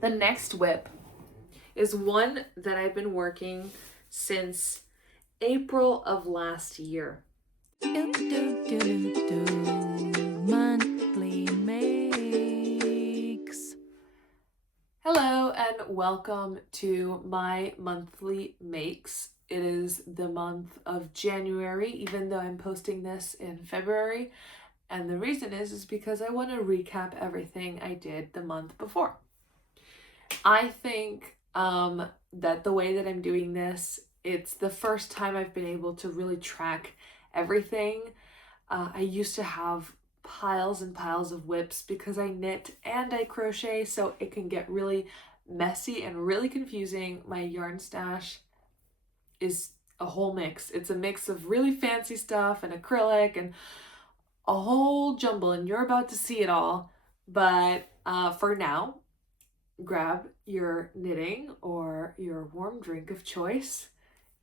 The next whip is one that I've been working since April of last year. Monthly makes. Hello and welcome to my monthly makes. It is the month of January, even though I'm posting this in February. And the reason is because I want to recap everything I did the month before. I think that the way that I'm doing this, it's the first time I've been able to really track everything. I used to have piles and piles of whips because I knit and I crochet, so it can get really messy and really confusing. My yarn stash is a whole mix. It's a mix of really fancy stuff and acrylic and a whole jumble, and you're about to see it all. But for now, grab your knitting or your warm drink of choice,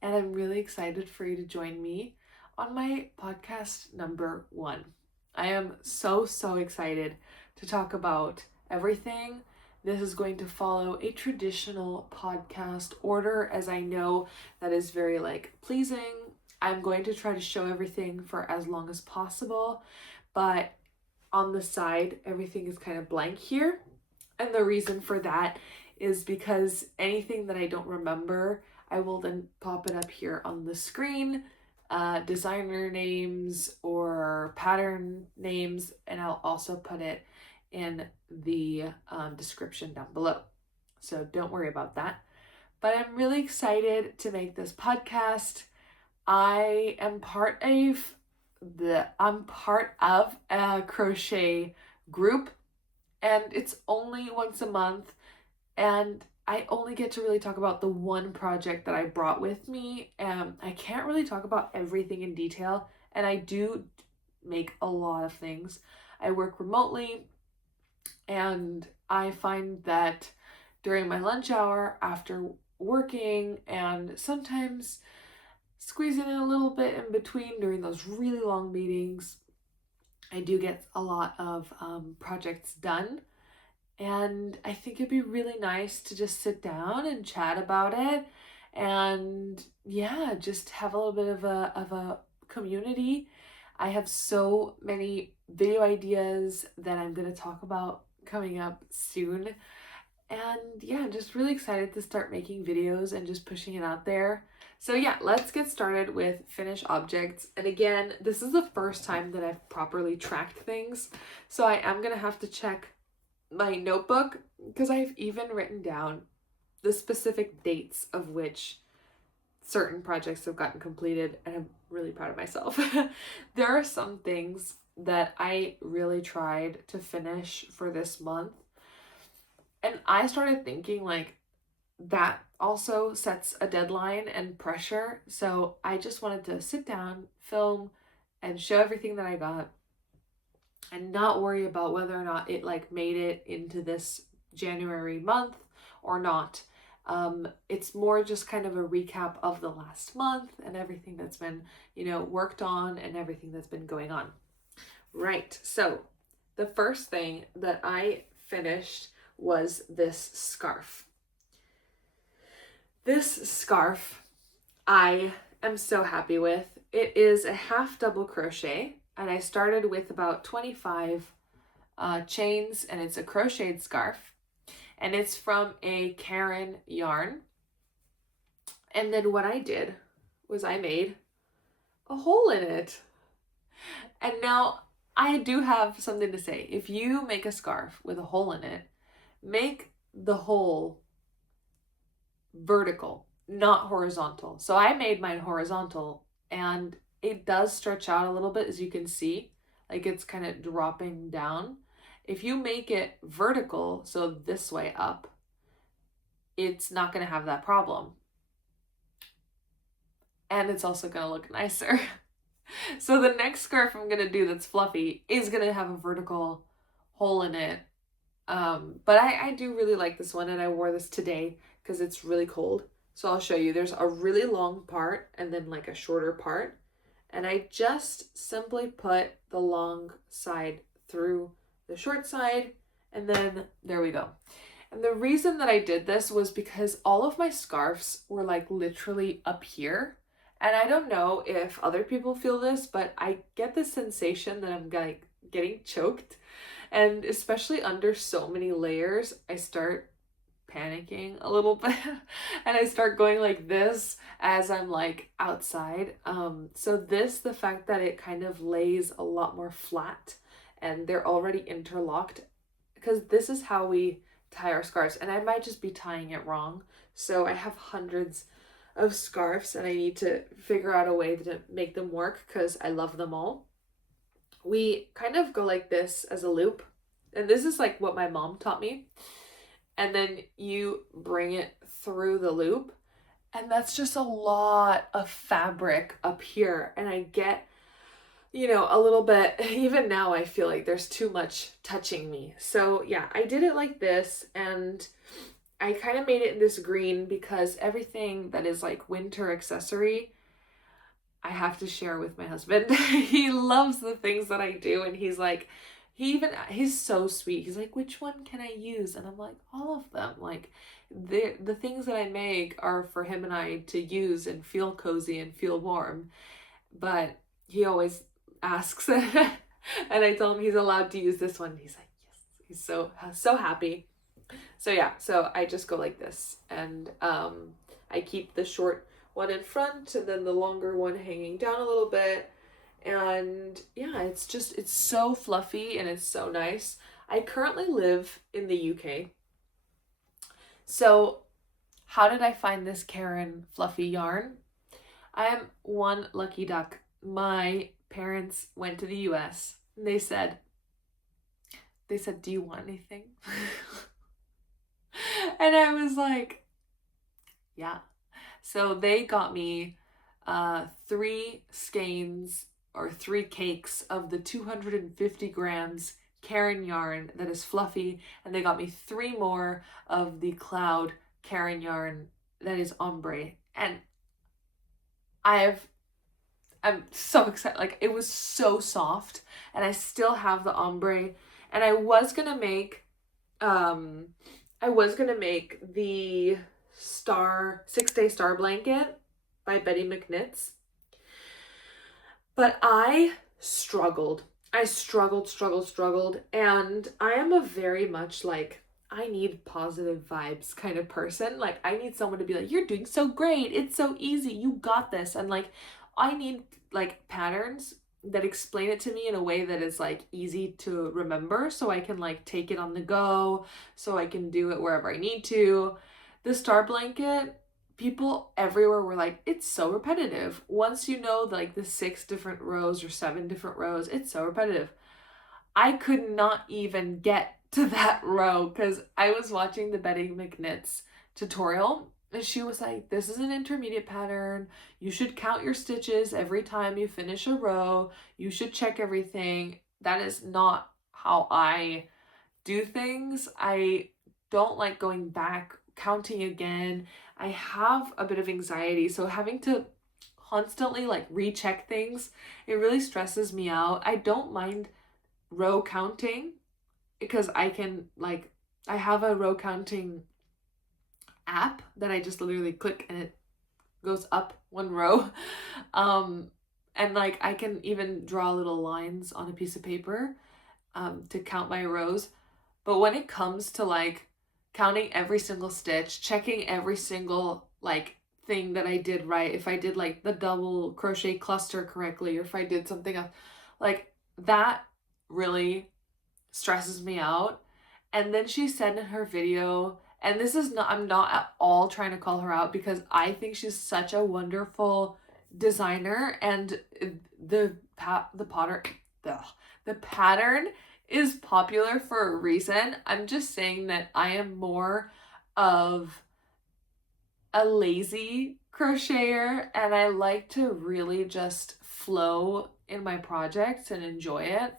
and I'm really excited for you to join me on my podcast number 1. I am so excited to talk about everything. This is going to follow a traditional podcast order, as I know that is very pleasing. I'm going to try to show everything for as long as possible, but on the side, everything is kind of blank here. And the reason for that is because anything that I don't remember, I will then pop it up here on the screen, designer names or pattern names, and I'll also put it in the description down below. So don't worry about that. But I'm really excited to make this podcast. I am part of a crochet group, and it's only once a month, and I only get to really talk about the one project that I brought with me. I can't really talk about everything in detail, and I do make a lot of things. I work remotely, and I find that during my lunch hour after working, and sometimes squeezing in a little bit in between during those really long meetings, I do get a lot of projects done. And I think it'd be really nice to just sit down and chat about it, and yeah, just have a little bit of a community. I have so many video ideas that I'm going to talk about coming up soon. And yeah, I'm just really excited to start making videos and just pushing it out there. So yeah, let's get started with finished objects. And again, this is the first time that I've properly tracked things, so I am going to have to check my notebook, because I've even written down the specific dates of which certain projects have gotten completed, and I'm really proud of myself. There are some things that I really tried to finish for this month, and I started thinking that also sets a deadline and pressure, so I just wanted to sit down, film, and show everything that I got, and not worry about whether or not it made it into this January month or not. It's more just kind of a recap of the last month and everything that's been, worked on, and everything that's been going on. Right. So the first thing that I finished was this scarf. This scarf I am so happy with. It is a half double crochet, and I started with about 25 chains, and it's a crocheted scarf, and it's from a Karen yarn. And then what I did was I made a hole in it. And now I do have something to say. If you make a scarf with a hole in it, make the hole vertical, not horizontal. So I made mine horizontal, and it does stretch out a little bit, as you can see, it's kind of dropping down. If you make it vertical, so this way up, it's not going to have that problem. And it's also going to look nicer. So the next scarf I'm going to do that's fluffy is going to have a vertical hole in it. But I do really like this one, and I wore this today because it's really cold. So I'll show you. There's a really long part and then a shorter part. And I just simply put the long side through the short side, and then there we go. And the reason that I did this was because all of my scarves were like literally up here. And I don't know if other people feel this, but I get the sensation that I'm like getting choked. And especially under so many layers, I start panicking a little bit and I start going like this as I'm like outside. So the fact that it kind of lays a lot more flat and they're already interlocked, because this is how we tie our scarves, and I might just be tying it wrong. So I have hundreds of scarves and I need to figure out a way to make them work because I love them all. We kind of go like this as a loop, and this is like what my mom taught me, and then you bring it through the loop, and that's just a lot of fabric up here, and I get, a little bit, even now I feel like there's too much touching me. So yeah, I did it like this, and I kind of made it in this green because everything that is like winter accessory I have to share with my husband. He loves the things that I do, and he's so sweet. He's like, "Which one can I use?" And I'm like, "All of them." Like the things that I make are for him and I to use and feel cozy and feel warm. But he always asks and I tell him he's allowed to use this one. He's like, "Yes." He's so happy. So yeah, so I just go like this, and I keep the short one in front and then the longer one hanging down a little bit. And yeah, it's so fluffy and it's so nice. I currently live in the UK. So how did I find this Karen fluffy yarn? I am one lucky duck. My parents went to the US and they said, "Do you want anything?" And I was like, "Yeah." So they got me 3 skeins or 3 cakes of the 250 grams Karen yarn that is fluffy, and they got me 3 more of the Cloud Karen yarn that is ombre. And I'm so excited. Like, it was so soft, and I still have the ombre. And I was gonna make the 6-day star blanket by Betty McKnits. But I struggled. I struggled. And I am a very much like, I need positive vibes kind of person. Like, I need someone to be like, "You're doing so great. It's so easy. You got this." And like, I need like patterns that explain it to me in a way that is like easy to remember, so I can like take it on the go, so I can do it wherever I need to. The star blanket, people everywhere were like, "It's so repetitive." Once you know like the 6 different rows or 7 different rows, it's so repetitive. I could not even get to that row because I was watching the Betty McKnits tutorial, and she was like, "This is an intermediate pattern. You should count your stitches every time you finish a row. You should check everything." That is not how I do things. I don't like going back, counting again. I have a bit of anxiety, so having to constantly like recheck things, it really stresses me out. I don't mind row counting because I have a row counting app that I just literally click and it goes up 1 row. And like I can even draw little lines on a piece of paper to count my rows. But when it comes to like counting every single stitch, checking every single like thing that I did right, if I did like the double crochet cluster correctly, or if I did something else, like that really stresses me out. And then she said in her video, and this is not, I'm not at all trying to call her out because I think she's such a wonderful designer, and the pattern is popular for a reason. I'm just saying that I am more of a lazy crocheter, and I like to really just flow in my projects and enjoy it.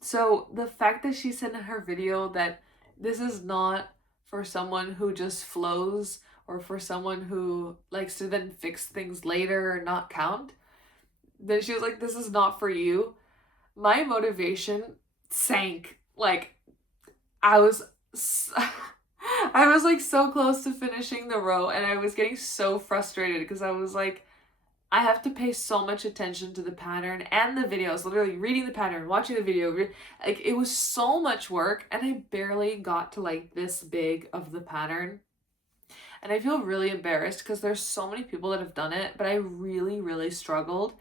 So the fact that she said in her video that this is not for someone who just flows or for someone who likes to then fix things later or not count, then she was like, "This is not for you." My motivation sank. Like, I was I was like so close to finishing the row, and I was getting so frustrated because I was like, I have to pay so much attention to the pattern and the video. I was literally reading the pattern, watching the video. Like, it was so much work, and I barely got to like this big of the pattern. And I feel really embarrassed because there's so many people that have done it, but I really, really struggled.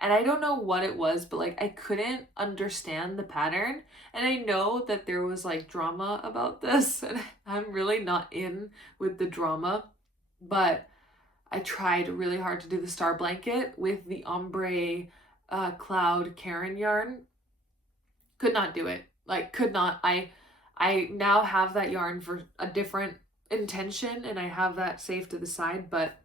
And I don't know what it was, but like I couldn't understand the pattern. And I know that there was like drama about this, and I'm really not in with the drama, but I tried really hard to do the star blanket with the ombre cloud Karen yarn. Could not do it. Like, could not. I now have that yarn for a different intention, and I have that saved to the side, but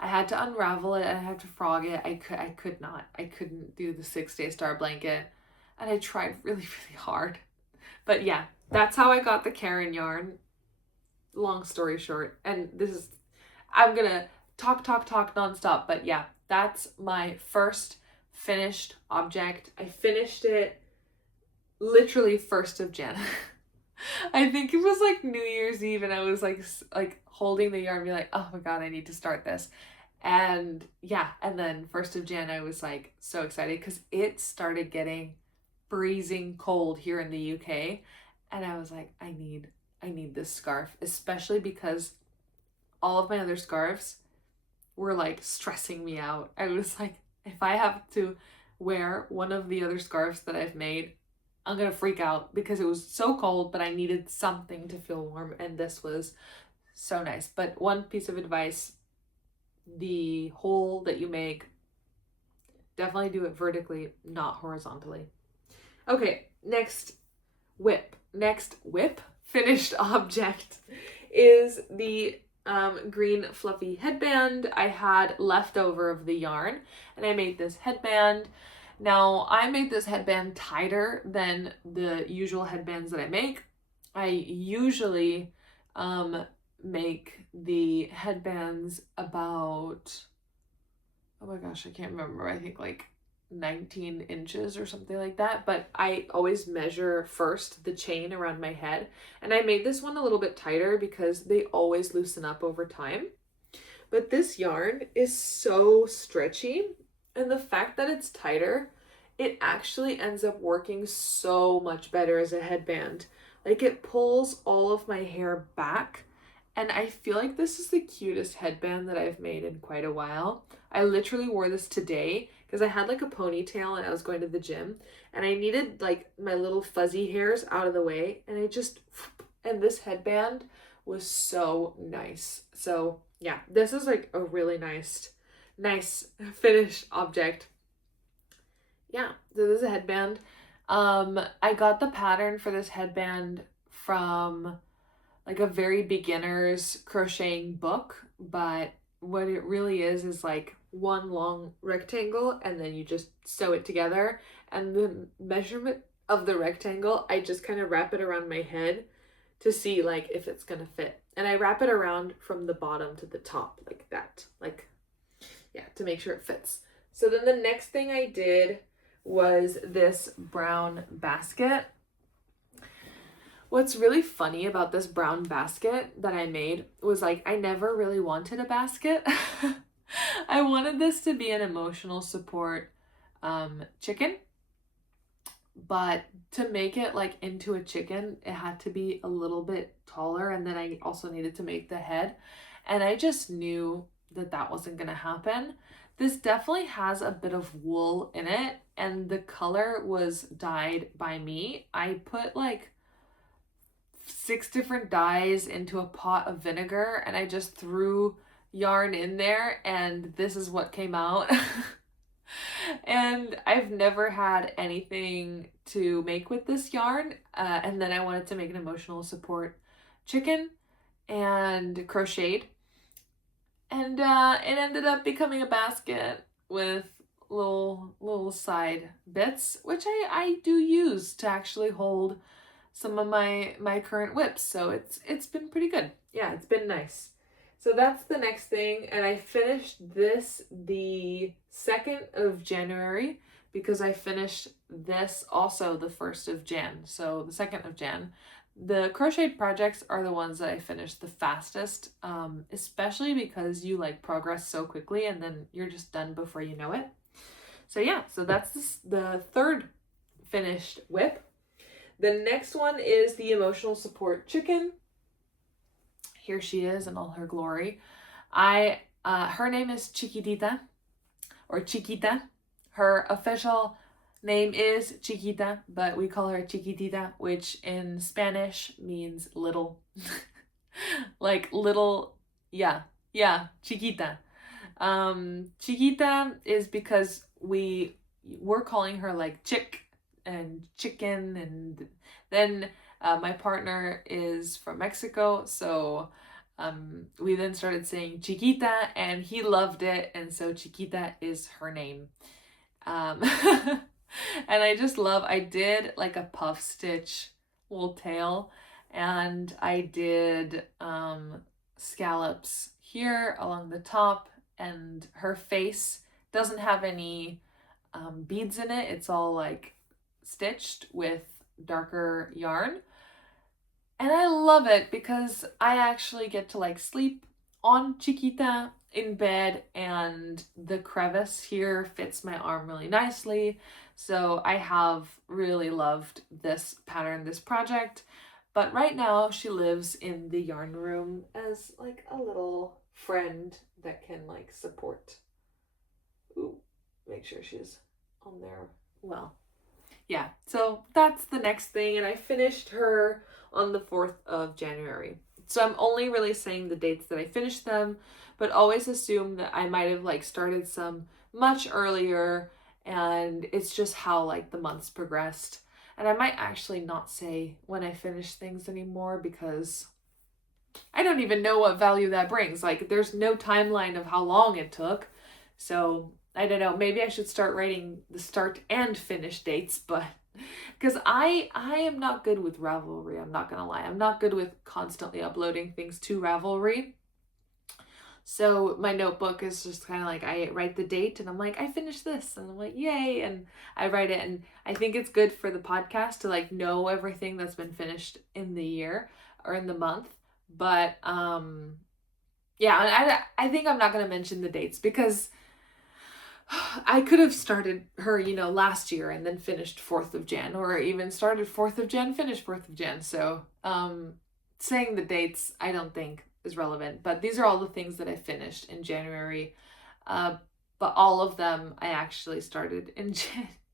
I had to unravel it. I had to frog it. I could not. I couldn't do the 6-day star blanket, and I tried really, really hard. But yeah, that's how I got the Karen yarn. Long story short, and this is, I'm gonna talk nonstop, but yeah, that's my first finished object. I finished it literally 1st of Jan. I think it was like New Year's Eve, and I was like holding the yarn, be like, oh my god, I need to start this. And yeah, and then 1st of Jan, I was like so excited because it started getting freezing cold here in the UK, and I was like, I need this scarf, especially because all of my other scarves were like stressing me out. I was like, if I have to wear one of the other scarves that I've made, I'm gonna freak out because it was so cold, but I needed something to feel warm, and this was so nice. But one piece of advice, the hole that you make, definitely do it vertically, not horizontally. Okay, next whip finished object is the green fluffy headband I had left over of the yarn, and I made this headband. Now, I made this headband tighter than the usual headbands that I make. I usually make the headbands about, oh my gosh, I can't remember. I think like 19 inches or something like that. But I always measure first the chain around my head. And I made this one a little bit tighter because they always loosen up over time. But this yarn is so stretchy. And the fact that it's tighter, it actually ends up working so much better as a headband. Like, it pulls all of my hair back. And I feel like this is the cutest headband that I've made in quite a while. I literally wore this today because I had like a ponytail and I was going to the gym, and I needed like my little fuzzy hairs out of the way, and and this headband was so nice. So yeah, this is like a really nice finished object. Yeah, so this is a headband. I got the pattern for this headband from like a very beginner's crocheting book, but what it really is like one long rectangle, and then you just sew it together, and the measurement of the rectangle, I just kind of wrap it around my head to see like if it's gonna fit, and I wrap it around from the bottom to the top like that, like, yeah, to make sure it fits. So then the next thing I did was this brown basket. What's really funny about this brown basket that I made was like, I never really wanted a basket. I wanted this to be an emotional support chicken, but to make it like into a chicken, it had to be a little bit taller, and then I also needed to make the head, and I just knew that that wasn't gonna happen. This definitely has a bit of wool in it, and the color was dyed by me. I put like 6 different dyes into a pot of vinegar, and I just threw yarn in there, and this is what came out. And I've never had anything to make with this yarn, and then I wanted to make an emotional support chicken and crocheted, and it ended up becoming a basket with little side bits, which I do use to actually hold some of my current whips. So it's been pretty good. Yeah, it's been nice. So that's the next thing, and I finished this the 2nd of January because I finished this also the 1st of Jan. So the 2nd of Jan. the crocheted projects are the ones that I finish the fastest, especially because you like progress so quickly and then you're just done before you know it. So yeah, so that's the third finished WIP. The next one is the emotional support chicken. Here she is in all her glory. Her name is Chiquitita, or Chiquita. Her official name is Chiquita, but we call her Chiquitita, which in Spanish means little. Like little, yeah, Chiquita. Chiquita is because we're calling her like chick and chicken, and then my partner is from Mexico, so we then started saying Chiquita, and he loved it, and so Chiquita is her name. And I did like a puff stitch little tail, and I did scallops here along the top, and her face doesn't have any beads in it. It's all like stitched with darker yarn. And I love it because I actually get to like sleep on Chiquita in bed, and the crevice here fits my arm really nicely. So I have really loved this pattern, this project. But right now she lives in the yarn room as like a little friend that can like support. Ooh, make sure she's on there well. Yeah, so that's the next thing, and I finished her on the 4th of January. So I'm only really saying the dates that I finished them, but always assume that I might have like started some much earlier, and it's just how like the months progressed. And I might actually not say when I finished things anymore because I don't even know what value that brings. Like there's no timeline of how long it took. So I don't know, maybe I should start writing the start and finish dates, but because I am not good with Ravelry, I'm not gonna lie. I'm not good with constantly uploading things to Ravelry. So my notebook is just kind of like I write the date and I'm like, I finished this, and I'm like, yay, and I write it. And I think it's good for the podcast to like know everything that's been finished in the year or in the month. But yeah, I think I'm not gonna mention the dates because I could have started her, last year and then finished 4th of Jan, or even started 4th of Jan, finished 4th of Jan. So, saying the dates, I don't think is relevant, but these are all the things that I finished in January. But all of them I actually started in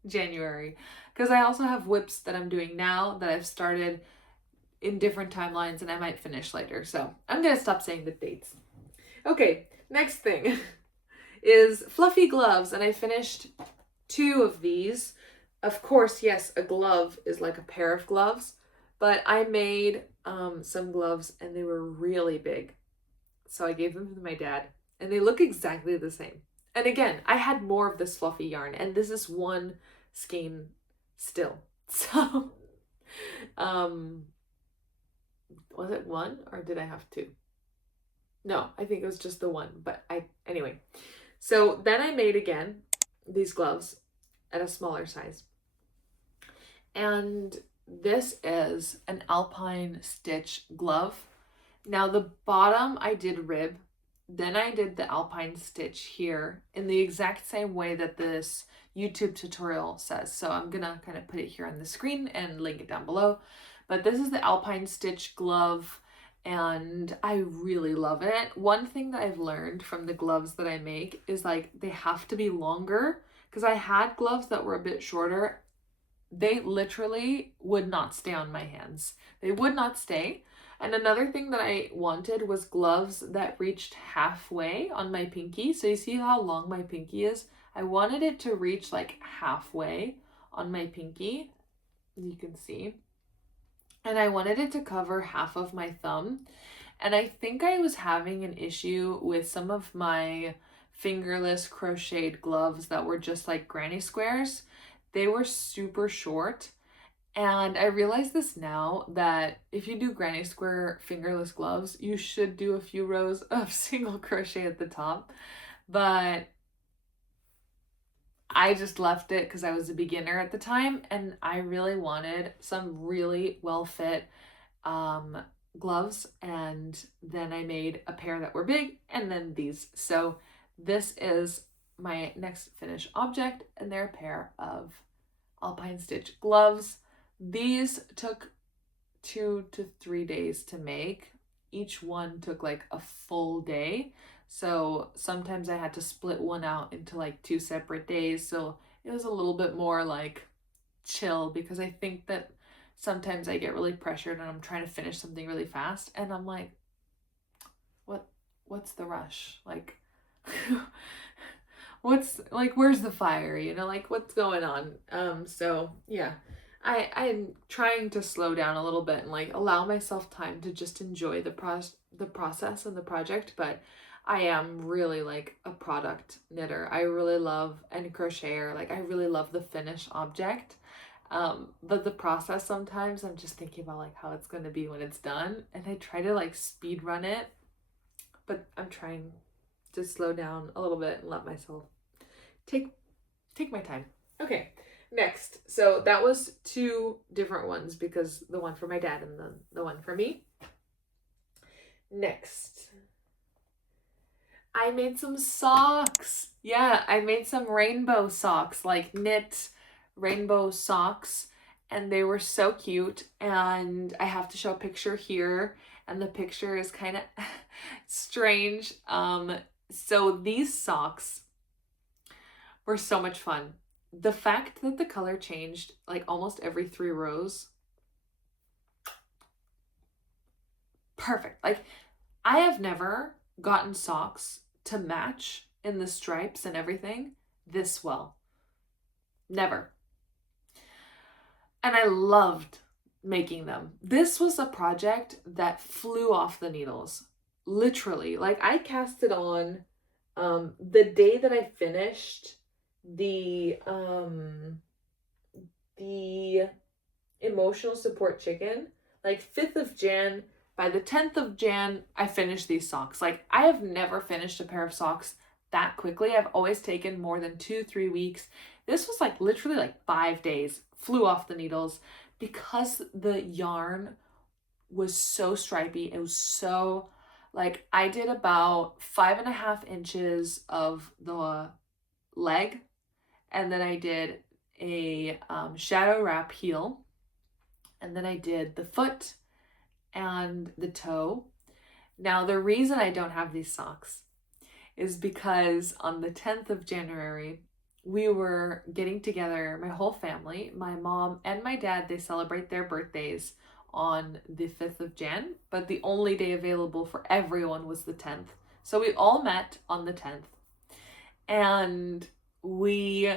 January, because I also have WIPs that I'm doing now that I've started in different timelines and I might finish later. So I'm going to stop saying the dates. Okay, next thing. Is fluffy gloves, and I finished 2 of these. Of course, yes, a glove is like a pair of gloves, but I made some gloves and they were really big. So I gave them to my dad, and they look exactly the same. And again, I had more of this fluffy yarn, and this is one skein still. So was it 1 or did I have 2? No, I think it was just the 1, but anyway. So then I made again these gloves at a smaller size. And this is an alpine stitch glove. Now the bottom I did rib, then I did the alpine stitch here in the exact same way that this YouTube tutorial says. So I'm gonna kind of put it here on the screen and link it down below. But this is the alpine stitch glove, and I really love it. One thing that I've learned from the gloves that I make is like they have to be longer, because I had gloves that were a bit shorter. They literally would not stay on my hands. They would not stay. And another thing that I wanted was gloves that reached halfway on my pinky. So you see how long my pinky is? I wanted it to reach like halfway on my pinky. You can see. And I wanted it to cover half of my thumb. And I think I was having an issue with some of my fingerless crocheted gloves that were just like granny squares. They were super short. And I realize this now, that if you do granny square fingerless gloves, you should do a few rows of single crochet at the top. But I just left it because I was a beginner at the time, and I really wanted some really well fit um, gloves, and then I made a pair that were big, and then these. So this is my next finished object, and they're a pair of alpine stitch gloves. These took 2 to 3 days to make. Each one took like a full day. So sometimes I had to split one out into like 2 separate days. So it was a little bit more like chill, because I think that sometimes I get really pressured and I'm trying to finish something really fast, and I'm like, what's the rush? Like what's like, where's the fire? Like, what's going on? So yeah. I'm trying to slow down a little bit and like allow myself time to just enjoy the process and the project, but I am really like a product knitter. I really love, and crocheter, like I really love the finished object. But the process, sometimes I'm just thinking about like how it's going to be when it's done, and I try to like speed run it, but I'm trying to slow down a little bit and let myself take my time. Okay, next. So that was 2 different ones, because the one for my dad and the one for me. Next, I made some socks. Yeah, I made some rainbow socks, like knit rainbow socks, and they were so cute. And I have to show a picture here, and the picture is kind of strange. So these socks were so much fun. The fact that the color changed like almost every 3 rows, perfect. Like, I have never gotten socks to match in the stripes and everything this well. Never. And I loved making them. This was a project that flew off the needles. Literally. Like, I cast it on the day that I finished the emotional support chicken, like 5th of Jan. By the 10th of Jan, I finished these socks. Like, I have never finished a pair of socks that quickly. I've always taken more than 2-3 weeks. This was like literally like 5 days, flew off the needles, because the yarn was so stripy. It was so, like, I did about 5.5 inches of the leg, and then I did a shadow wrap heel, and then I did the foot and the toe. Now, the reason I don't have these socks is because on the 10th of January, we were getting together, my whole family, my mom and my dad. They celebrate their birthdays on the 5th of Jan, but the only day available for everyone was the 10th. So we all met on the 10th, and we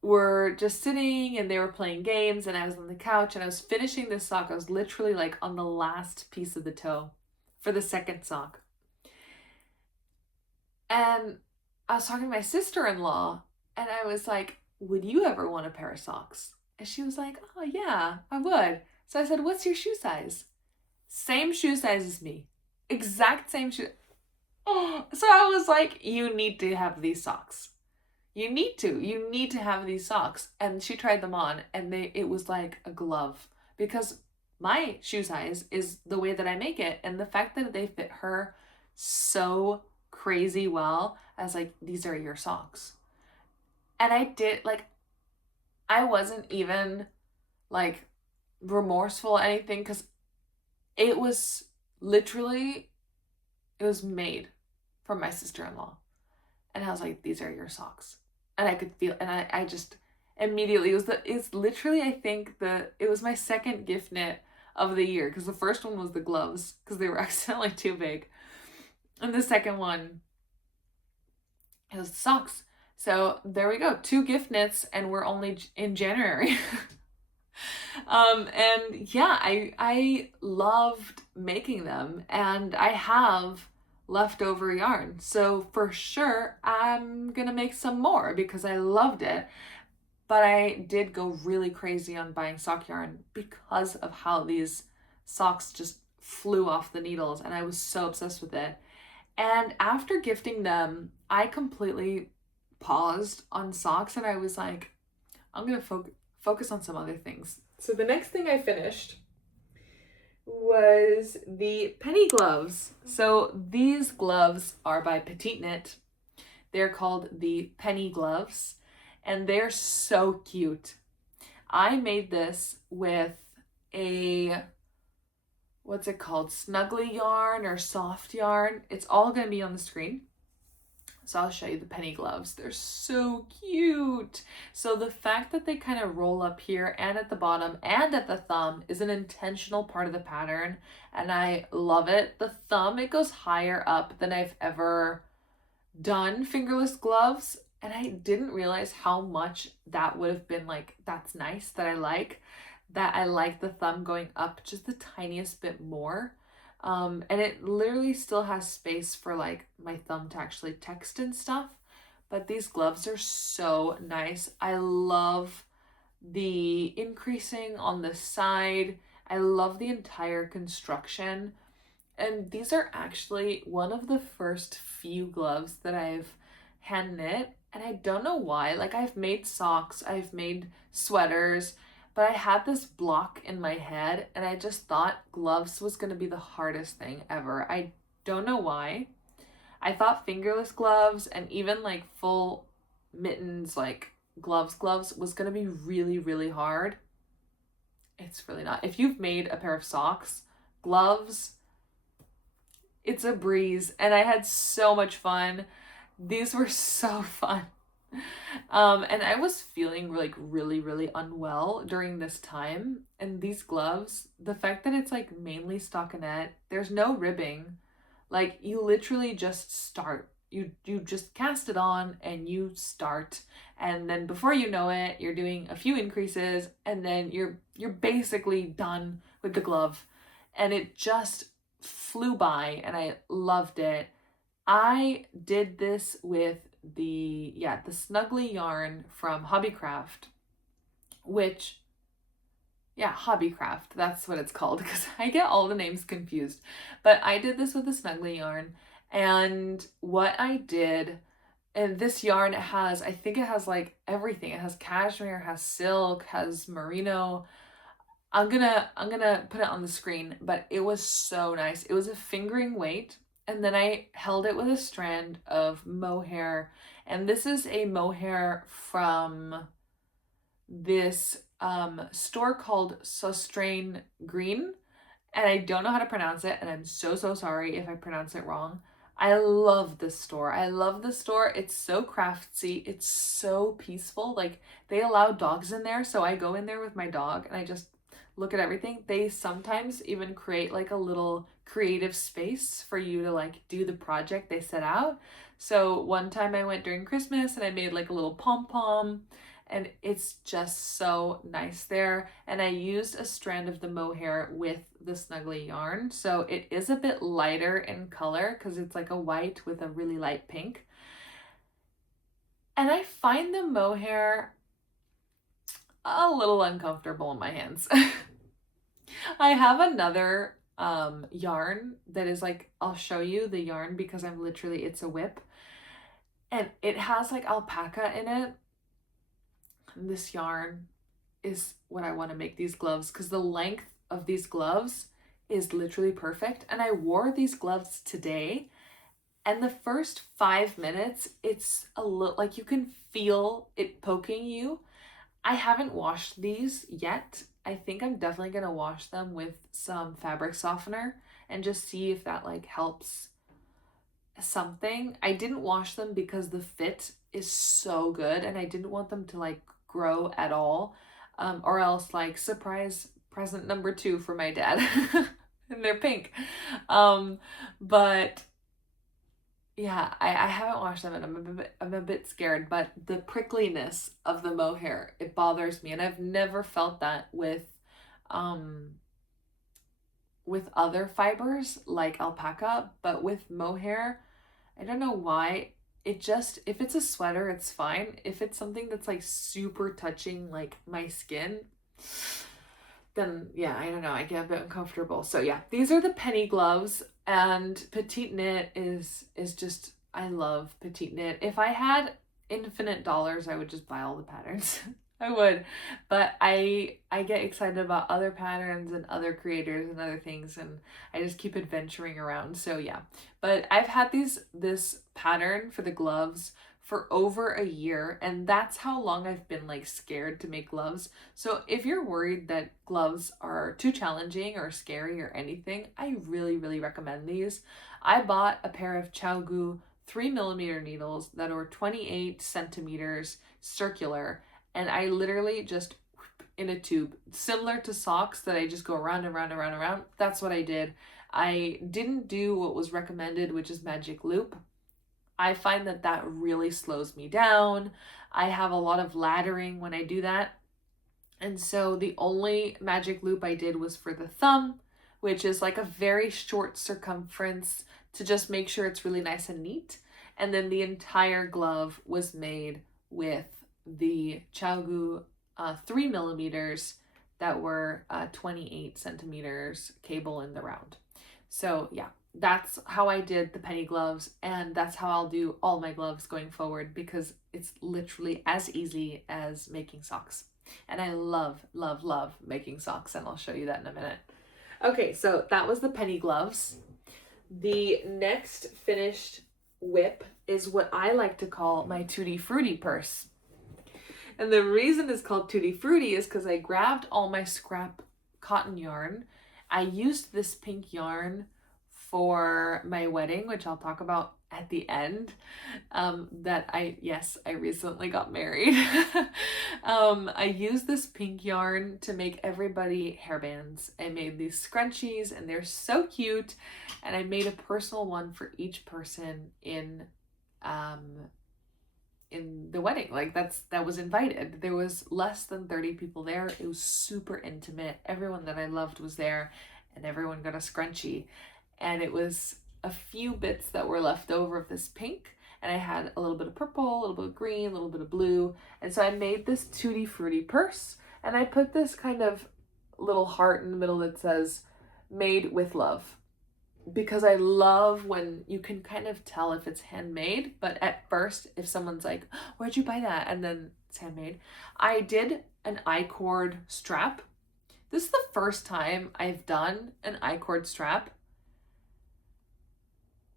were just sitting, and they were playing games, and I was on the couch, and I was finishing this sock. I was literally like on the last piece of the toe for the second sock. And I was talking to my sister-in-law, and I was like, would you ever want a pair of socks? And she was like, oh yeah, I would. So I said, what's your shoe size? Same shoe size as me. Exact same shoe. Oh, so I was like, you need to have these socks. You need to have these socks. And she tried them on, and it was like a glove, because my shoe size is the way that I make it. And the fact that they fit her so crazy well, I was like, these are your socks. And I did, like, I wasn't even like remorseful or anything, because it was literally, it was made for my sister-in-law. And I was like, these are your socks. And I could feel, and I just immediately, it's literally, I think it was my second gift knit of the year, because the first one was the gloves, because they were accidentally too big. And the second one, it was the socks. So there we go, 2 gift knits, and we're only in January. And yeah, I loved making them, and I have leftover yarn. So for sure, I'm gonna make some more, because I loved it. But I did go really crazy on buying sock yarn, because of how these socks just flew off the needles, and I was so obsessed with it. And after gifting them, I completely paused on socks, and I was like, I'm gonna focus on some other things. So the next thing I finished was the penny gloves. So these gloves are by Petite Knit. They're called the penny gloves, and they're so cute. I made this with a, what's it called? Snuggly yarn or soft yarn. It's all going to be on the screen. So I'll show you the penny gloves. They're so cute. So the fact that they kind of roll up here and at the bottom and at the thumb is an intentional part of the pattern, and I love it. The thumb, it goes higher up than I've ever done fingerless gloves, and I didn't realize how much that would have been like, that's nice, that I like the thumb going up just the tiniest bit more. And it literally still has space for like my thumb to actually text and stuff. But these gloves are so nice. I love the increasing on the side. I love the entire construction. And these are actually one of the first few gloves that I've hand knit. And I don't know why. Like, I've made socks, I've made sweaters, but I had this block in my head and I just thought gloves was going to be the hardest thing ever. I don't know why. I thought fingerless gloves and even like full mittens, like gloves was going to be really, really hard. It's really not. If you've made a pair of socks, gloves, it's a breeze, and I had so much fun. These were so fun. And I was feeling like really, really unwell during this time. And these gloves, the fact that it's like mainly stockinette, there's no ribbing. Like, you literally just start. You just cast it on and you start. And then before you know it, you're doing a few increases and then you're basically done with the glove. And it just flew by and I loved it. I did this with the snuggly yarn from Hobbycraft, which Hobbycraft, that's what it's called because I get all the names confused. But I did this with the snuggly yarn, and what I did, and this yarn has, I think it has like everything. It has cashmere, has silk, has merino. I'm gonna put it on the screen, but it was so nice. It was a fingering weight, and then I held it with a strand of mohair, and this is a mohair from this store called Sostrain Green, and I don't know how to pronounce it, and I'm so sorry if I pronounce it wrong. I love this store. I love the store. It's so craftsy. It's so peaceful. Like, they allow dogs in there, so I go in there with my dog and I just look at everything. They sometimes even create like a little creative space for you to like do the project they set out. So one time I went during Christmas and I made like a little pom-pom, and it's just so nice there. And I used a strand of the mohair with the snuggly yarn, so it is a bit lighter in color because it's like a white with a really light pink. And I find the mohair a little uncomfortable in my hands. I have another yarn that is like, I'll show you the yarn because I'm literally, it's a whip, and it has like alpaca in it. And this yarn is what I want to make these gloves because the length of these gloves is literally perfect. And I wore these gloves today, and the first 5 minutes, it's a little like you can feel it poking you. I haven't washed these yet. I think I'm definitely gonna wash them with some fabric softener and just see if that like helps something. I didn't wash them because the fit is so good and I didn't want them to like grow at all, or else like surprise present number 2 for my dad. And they're pink. But yeah, I haven't washed them and I'm a bit scared, but the prickliness of the mohair, it bothers me, and I've never felt that with other fibers like alpaca, but with mohair, I don't know why. It just, if it's a sweater, it's fine. If it's something that's like super touching like my skin, then yeah, I don't know, I get a bit uncomfortable. So yeah, these are the penny gloves, and Petite Knit is just, I love Petite Knit. If I had infinite dollars, I would just buy all the patterns. I would, but I get excited about other patterns and other creators and other things, and I just keep adventuring around. So yeah, but I've had this pattern for the gloves for over a year, and that's how long I've been like scared to make gloves. So if you're worried that gloves are too challenging or scary or anything, I really recommend these. I bought a pair of Gu 3mm needles that are 28 centimeters circular, and I literally just in a tube, similar to socks that I just go around and round and round and round. That's what I did. I didn't do what was recommended, which is magic loop. I find that that really slows me down. I have a lot of laddering when I do that. And so the only magic loop I did was for the thumb, which is like a very short circumference to just make sure it's really nice and neat. And then the entire glove was made with the Gu 3mm that were 28 centimeters cable in the round. So yeah, that's how I did the penny gloves, and that's how I'll do all my gloves going forward because it's literally as easy as making socks. And I love making socks, and I'll show you that in a minute. Okay, so that was the penny gloves. The next finished whip is what I like to call my Tutti Frutti purse. And the reason it's called Tutti Frutti is because I grabbed all my scrap cotton yarn. I used this pink yarn for my wedding, which I'll talk about at the end. Yes, I recently got married. I used this pink yarn to make everybody hairbands. I made these scrunchies and they're so cute. And I made a personal one for each person in the wedding. Like that was invited. There was less than 30 people there. It was super intimate. Everyone that I loved was there, and everyone got a scrunchie. And it was a few bits that were left over of this pink, and I had a little bit of purple, a little bit of green, a little bit of blue. And so I made this Tutti Frutti purse, and I put this kind of little heart in the middle that says made with love, because I love when you can kind of tell if it's handmade, but at first, if someone's like, where'd you buy that? And then it's handmade. I did an I-cord strap. This is the first time I've done an I-cord strap.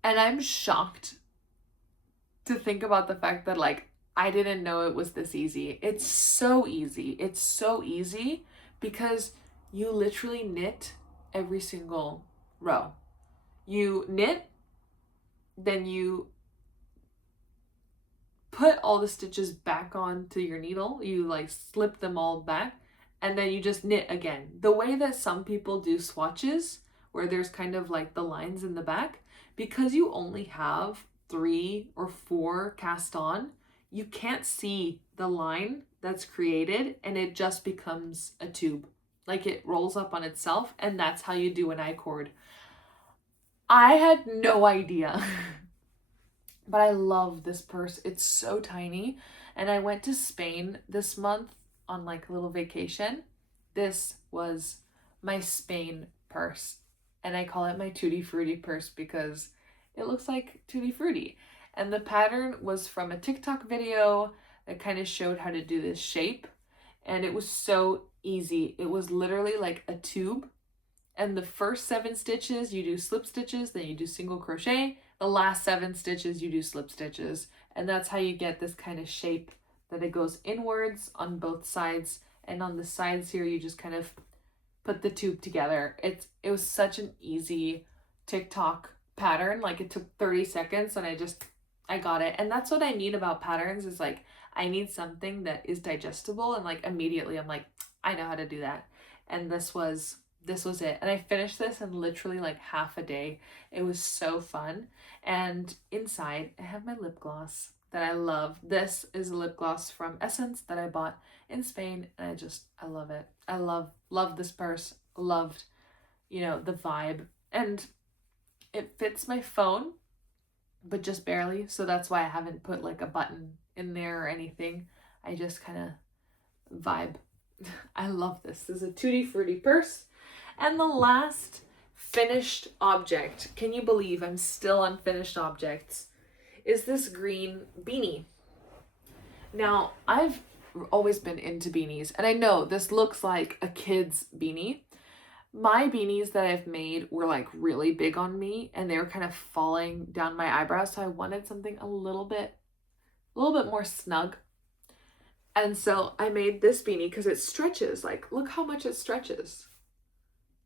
And I'm shocked to think about the fact that like, I didn't know it was this easy. It's so easy. It's so easy because you literally knit every single row. You knit, then you put all the stitches back onto your needle. You like slip them all back, and then you just knit again. The way that some people do swatches, where there's kind of like the lines in the back, because you only have 3 or 4 cast on, you can't see the line that's created, and it just becomes a tube. Like it rolls up on itself, and that's how you do an I-cord. I had no idea. But I love this purse. It's so tiny. And I went to Spain this month on like a little vacation. This was my Spain purse. And I call it my Tutti Frutti purse because it looks like Tutti Frutti. And the pattern was from a TikTok video that kind of showed how to do this shape. And it was so easy. It was literally like a tube. And the first 7 stitches, you do slip stitches, then you do single crochet. The last 7 stitches, you do slip stitches. And that's how you get this kind of shape that it goes inwards on both sides. And on the sides here, you just kind of put the tube together. It was such an easy TikTok pattern. Like it took 30 seconds and I got it. And that's what I mean about patterns is like, I need something that is digestible. And like immediately I'm like, I know how to do that. And this was it. And I finished this in literally like half a day. It was so fun. And inside I have my lip gloss that I love. This is a lip gloss from Essence that I bought in Spain, and I love it. I love this purse. Loved, the vibe. And it fits my phone, but just barely. So that's why I haven't put like a button in there or anything. I just kind of vibe. I love this. This is a Tutti Frutti purse. And the last finished object, can you believe I'm still on finished objects, is this green beanie. Now, I've always been into beanies. And I know this looks like a kid's beanie. My beanies that I've made were like really big on me and they were kind of falling down my eyebrows. So I wanted something a little bit more snug. And so I made this beanie because it stretches. Like, look how much it stretches.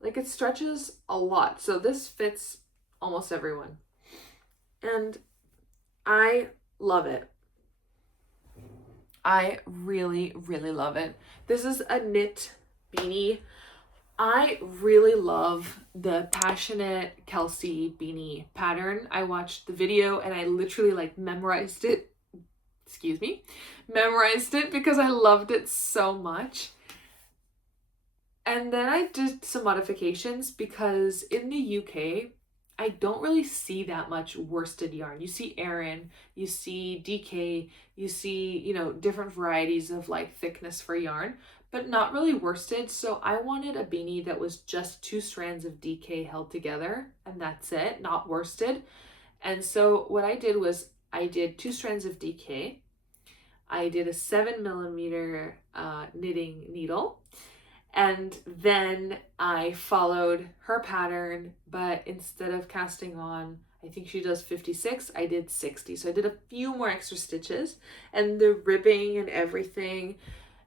Like, it stretches a lot. So this fits almost everyone. And I love it. I really, really love it. This is a knit beanie. I really love the Passionate Kelsey beanie pattern. I watched the video and I literally like memorized it. Memorized it because I loved it so much. And then I did some modifications because in the UK, I don't really see that much worsted yarn. You see Aran, you see DK, you see, you know, different varieties of like thickness for yarn, but not really worsted. So I wanted a beanie that was just 2 strands of DK held together and that's it, not worsted. And so what I did was I did 2 strands of DK. I did a 7mm knitting needle. And then I followed her pattern, but instead of casting on, I think she does 56, I did 60. So I did a few more extra stitches and the ribbing and everything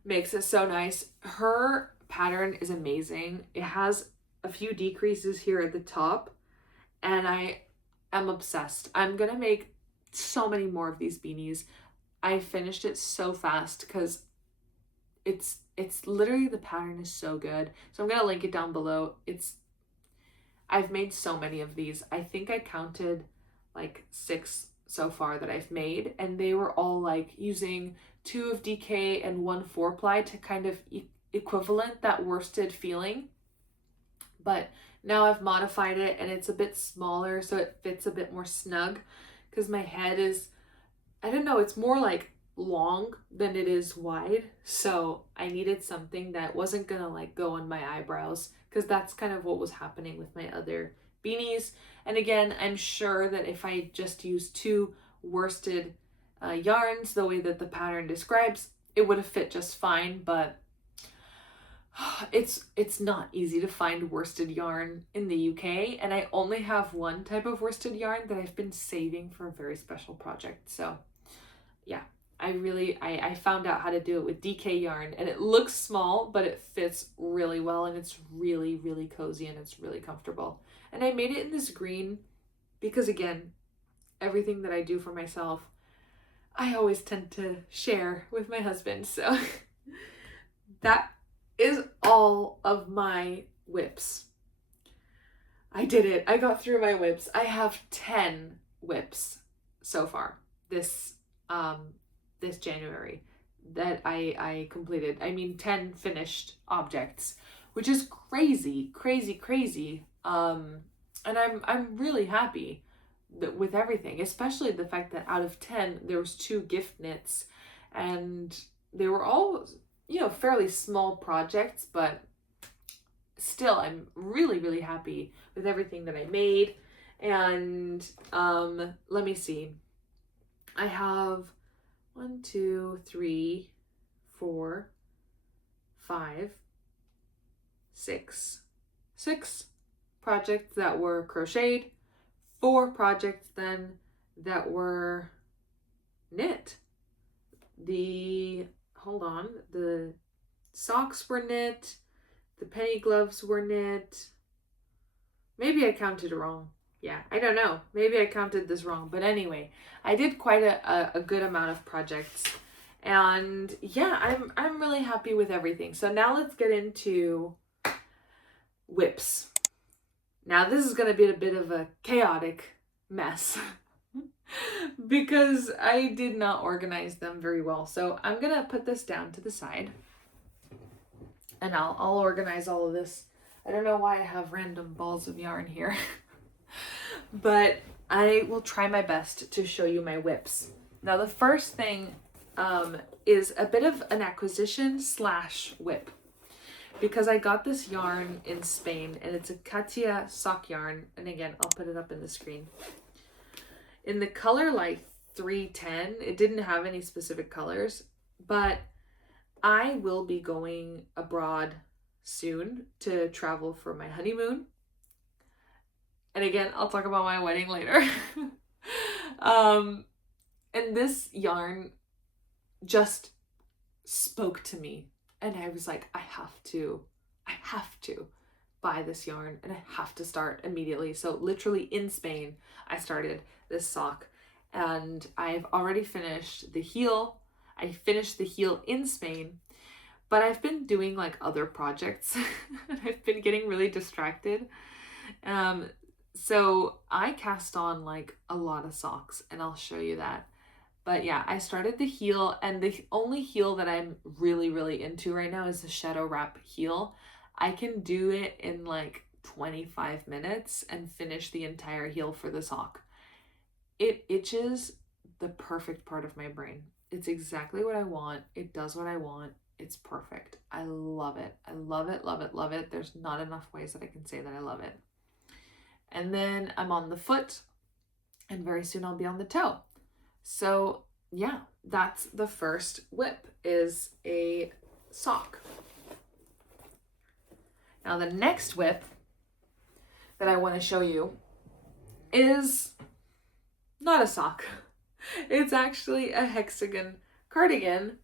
makes it so nice. Her pattern is amazing. It has a few decreases here at the top and I am obsessed. I'm gonna make so many more of these beanies. I finished it so fast because it's literally, the pattern is so good. So I'm gonna link it down below. I've made so many of these. I think I counted like 6 so far that I've made, and they were all like using 2 of DK and 1 4-ply to kind of equivalent that worsted feeling. But now I've modified it and it's a bit smaller so it fits a bit more snug because my head is, I don't know, it's more like long than it is wide. So I needed something that wasn't gonna like go on my eyebrows because that's kind of what was happening with my other beanies. And again, I'm sure that if I just used 2 worsted yarns the way that the pattern describes, it would have fit just fine, but it's not easy to find worsted yarn in the UK, and I only have one type of worsted yarn that I've been saving for a very special project. So yeah, I found out how to do it with DK yarn, and it looks small, but it fits really well, and it's really, really cozy, and it's really comfortable. And I made it in this green because, again, everything that I do for myself, I always tend to share with my husband. So that is all of my whips. I did it. I got through my whips. I have 10 whips so far this January that I completed. I mean, 10 finished objects, which is crazy. And I'm really happy with everything, especially the fact that out of 10 there was 2 gift knits, and they were all, you know, fairly small projects, but still I'm really, really happy with everything that I made. And let me see. I have 1, 2, 3, 4, 5, 6 projects that were crocheted, 4 projects then that were knit. The socks were knit, the penny gloves were knit. Maybe I counted wrong. Yeah, I don't know. Maybe I counted this wrong. But anyway, I did quite a good amount of projects. And yeah, I'm really happy with everything. So now let's get into whips. Now this is going to be a bit of a chaotic mess because I did not organize them very well. So I'm going to put this down to the side and I'll organize all of this. I don't know why I have random balls of yarn here, but I will try my best to show you my whips. Now the first thing is a bit of an acquisition / whip, because I got this yarn in Spain and it's a Katia sock yarn. And again, I'll put it up in the screen. In the color like 310, it didn't have any specific colors, but I will be going abroad soon to travel for my honeymoon. And again, I'll talk about my wedding later. um, and this yarn just spoke to me. And I was like, I have to buy this yarn and I have to start immediately. So literally in Spain, I started this sock and I've already finished the heel. I finished the heel in Spain, but I've been doing like other projects and I've been getting really distracted. Um, so I cast on like a lot of socks and I'll show you that. But yeah, I started the heel, and the only heel that I'm really, really into right now is the shadow wrap heel. I can do it in like 25 minutes and finish the entire heel for the sock. It itches the perfect part of my brain. It's exactly what I want. It does what I want. It's perfect. I love it. I love it, love it, love it. There's not enough ways that I can say that I love it. And then I'm on the foot, and very soon I'll be on the toe. So yeah, that's the first whip, is a sock. Now the next whip that I want to show you is not a sock. It's actually a hexagon cardigan.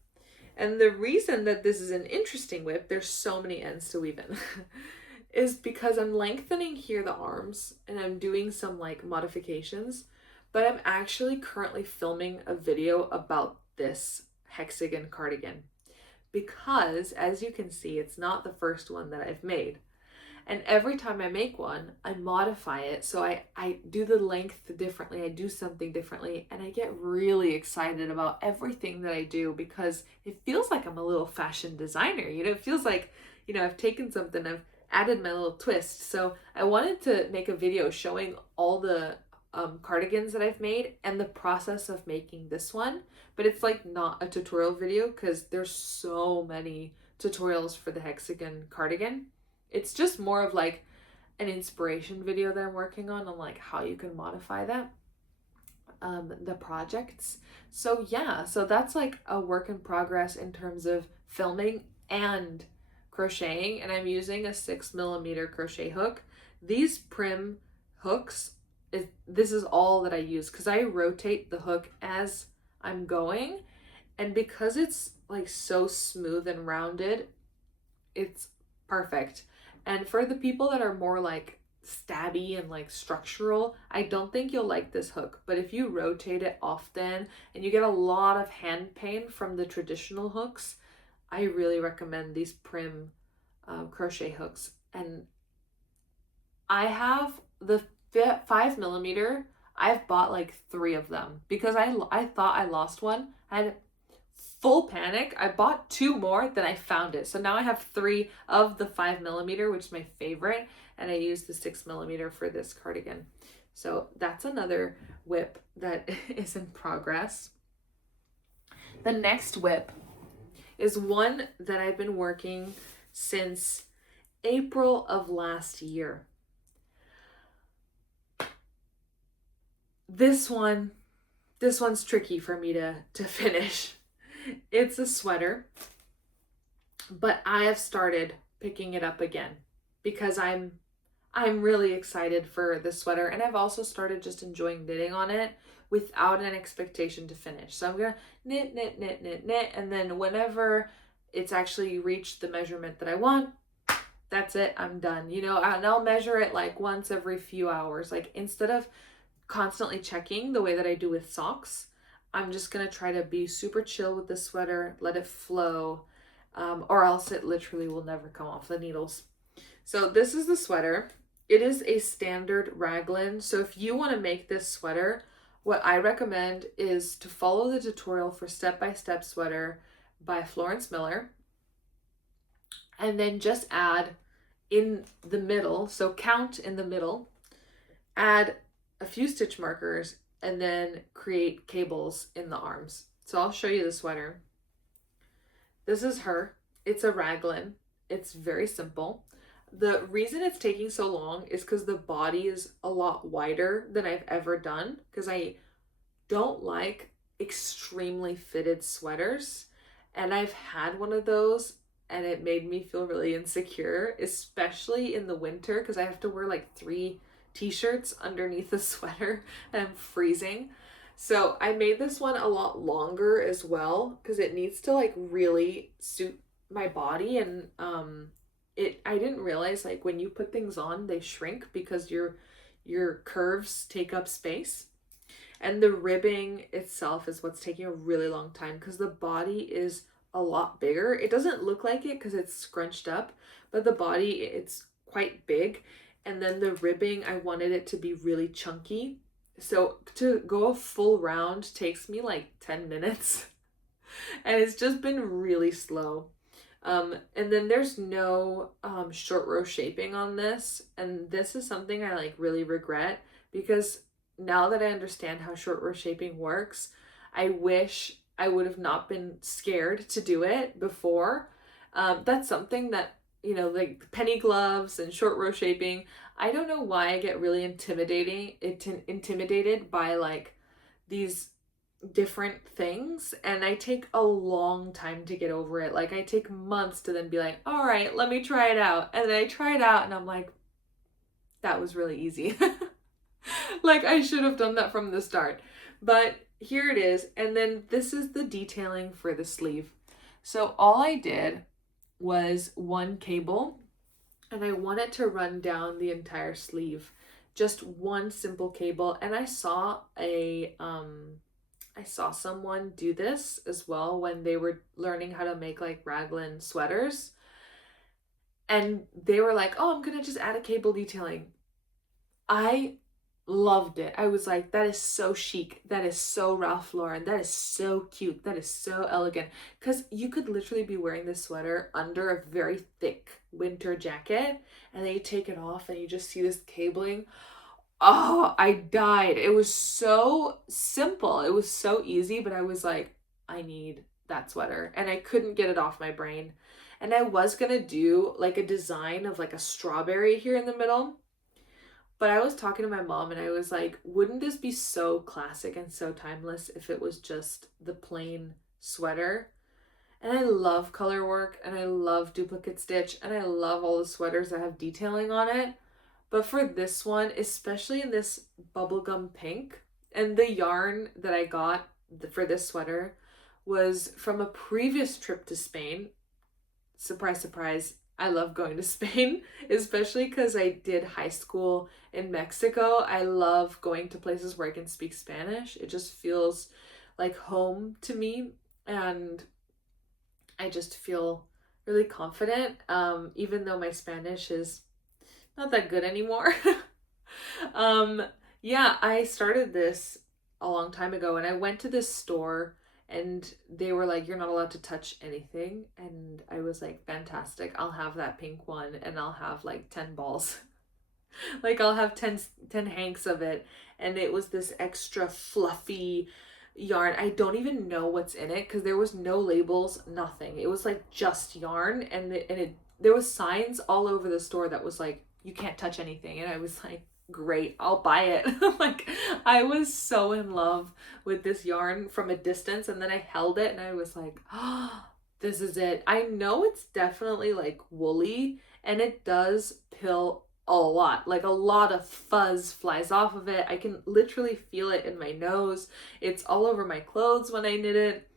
And the reason that this is an interesting whip, there's so many ends to weave in, is because I'm lengthening here the arms and I'm doing some like modifications, but I'm actually currently filming a video about this hexagon cardigan because, as you can see, it's not the first one that I've made. And every time I make one, I modify it. So I do the length differently, I do something differently, and I get really excited about everything that I do because it feels like I'm a little fashion designer. It feels like, I've taken something, I've added my little twist. So I wanted to make a video showing all the cardigans that I've made and the process of making this one. But it's like not a tutorial video because there's so many tutorials for the hexagon cardigan. It's just more of like an inspiration video that I'm working on like how you can modify that, the projects. So yeah, so that's like a work in progress in terms of filming and crocheting, and I'm using a 6mm crochet hook. These Prim hooks, this is all that I use because I rotate the hook as I'm going, and because it's like so smooth and rounded, it's perfect. And for the people that are more like stabby and like structural, I don't think you'll like this hook. But if you rotate it often and you get a lot of hand pain from the traditional hooks, I really recommend these Prim crochet hooks. And I have the 5mm. I've bought like 3 of them because I thought I lost one. I had full panic. I bought 2 more, then I found it. So now I have 3 of the 5mm, which is my favorite, and I use the 6mm for this cardigan. So that's another whip that is in progress. The next whip is one that I've been working since April of last year. This one's tricky for me to finish. It's a sweater, but I have started picking it up again because I'm really excited for this sweater, and I've also started just enjoying knitting on it without an expectation to finish. So I'm gonna knit, knit, knit, knit, knit, and then whenever it's actually reached the measurement that I want, that's it, I'm done. And I'll measure it like once every few hours. Like instead of constantly checking the way that I do with socks, I'm just gonna try to be super chill with the sweater, let it flow, or else it literally will never come off the needles. So this is the sweater. It is a standard raglan. So if you want to make this sweater, what I recommend is to follow the tutorial for Step-by-Step Sweater by Florence Miller, and then just add in the middle, so count in the middle, add a few stitch markers, and then create cables in the arms. So I'll show you the sweater. This is her. It's a raglan. It's very simple. The reason it's taking so long is because the body is a lot wider than I've ever done, because I don't like extremely fitted sweaters. And I've had one of those and it made me feel really insecure, especially in the winter because I have to wear like 3 t-shirts underneath the sweater and I'm freezing. So I made this one a lot longer as well because it needs to like really suit my body. And I didn't realize like when you put things on they shrink because your curves take up space. And the ribbing itself is what's taking a really long time because the body is a lot bigger. It doesn't look like it because it's scrunched up, but the body, it's quite big. And then the ribbing, I wanted it to be really chunky. So to go a full round takes me like 10 minutes. And it's just been really slow. And then there's no short row shaping on this. And this is something I like really regret because now that I understand how short row shaping works, I wish I would have not been scared to do it before. That's something that, like penny gloves and short row shaping, I don't know why I get really intimidated by like these different things, and I take a long time to get over it. Like I take months to then be like, all right, let me try it out. And then I try it out and I'm like, that was really easy. Like I should have done that from the start. But here it is. And then this is the detailing for the sleeve. So all I did was one cable and I want it to run down the entire sleeve. Just one simple cable. And I saw someone do this as well when they were learning how to make like raglan sweaters. And they were like, oh, I'm gonna just add a cable detailing. I loved it. I was like, that is so chic. That is so Ralph Lauren. That is so cute. That is so elegant. Because you could literally be wearing this sweater under a very thick winter jacket, and then you take it off and you just see this cabling. Oh, I died. It was so simple. It was so easy, but I was like, I need that sweater. And I couldn't get it off my brain. And I was going to do like a design of like a strawberry here in the middle. But I was talking to my mom and I was like, wouldn't this be so classic and so timeless if it was just the plain sweater? And I love color work and I love duplicate stitch and I love all the sweaters that have detailing on it. But for this one, especially in this bubblegum pink, and the yarn that I got for this sweater was from a previous trip to Spain. Surprise, surprise. I love going to Spain, especially because I did high school in Mexico. I love going to places where I can speak Spanish. It just feels like home to me, and I just feel really confident, even though my Spanish is not that good anymore. um, yeah, I started this a long time ago and I went to this store and they were like, you're not allowed to touch anything. And I was like, fantastic. I'll have that pink one and I'll have like 10 balls. Like I'll have 10 hanks of it. And it was this extra fluffy yarn. I don't even know what's in it because there was no labels, nothing. It was like just yarn, and there was signs all over the store that was like, you can't touch anything. And I was like, great, I'll buy it. Like I was so in love with this yarn from a distance, and then I held it and I was like, oh, this is it. I know it's definitely like woolly and it does pill a lot. Like a lot of fuzz flies off of it. I can literally feel it in my nose. It's all over my clothes when I knit it.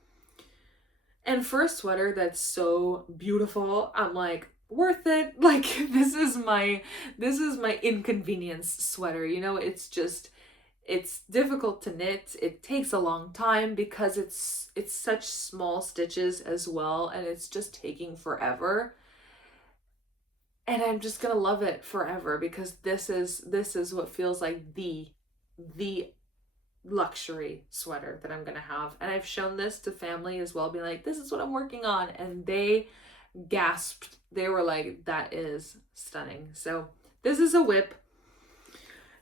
And for a sweater that's so beautiful, I'm like, worth it. Like this is my inconvenience sweater. It's difficult to knit. It takes a long time because it's such small stitches as well, and it's just taking forever. And I'm just gonna love it forever because this is what feels like the luxury sweater that I'm gonna have. And I've shown this to family as well, being like, this is what I'm working on, and they gasped. They were like, that is stunning. So this is a whip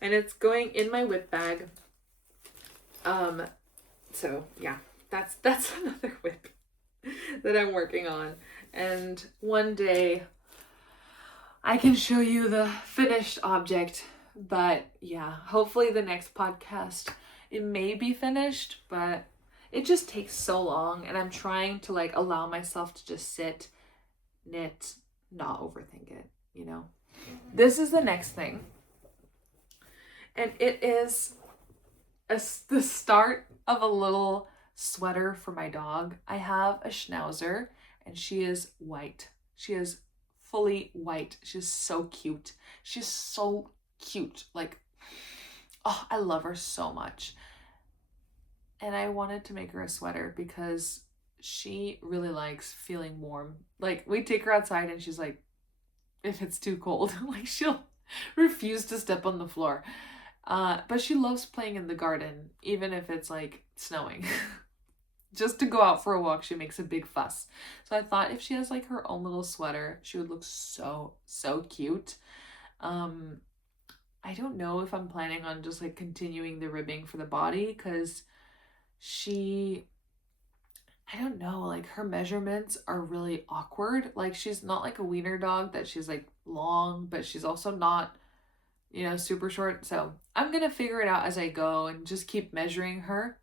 and it's going in my whip bag. So yeah, that's another whip that I'm working on, and one day I can show you the finished object. But yeah, hopefully the next podcast it may be finished, but it just takes so long, and I'm trying to like allow myself to just sit, knit, not overthink it, you know. This is the next thing, and it is the start of a little sweater for my dog. I have a schnauzer, and she is white. She is fully white. She's so cute. She's so cute. Like, oh, I love her so much. And I wanted to make her a sweater because she really likes feeling warm. Like, we take her outside and she's like, if it's too cold, like she'll refuse to step on the floor. But she loves playing in the garden, even if it's like snowing. Just to go out for a walk, she makes a big fuss. So I thought if she has like her own little sweater, she would look so, so cute. I don't know if I'm planning on just like continuing the ribbing for the body, because I don't know, like her measurements are really awkward. Like she's not like a wiener dog that she's like long, but she's also not, you know, super short. So I'm gonna figure it out as I go and just keep measuring her.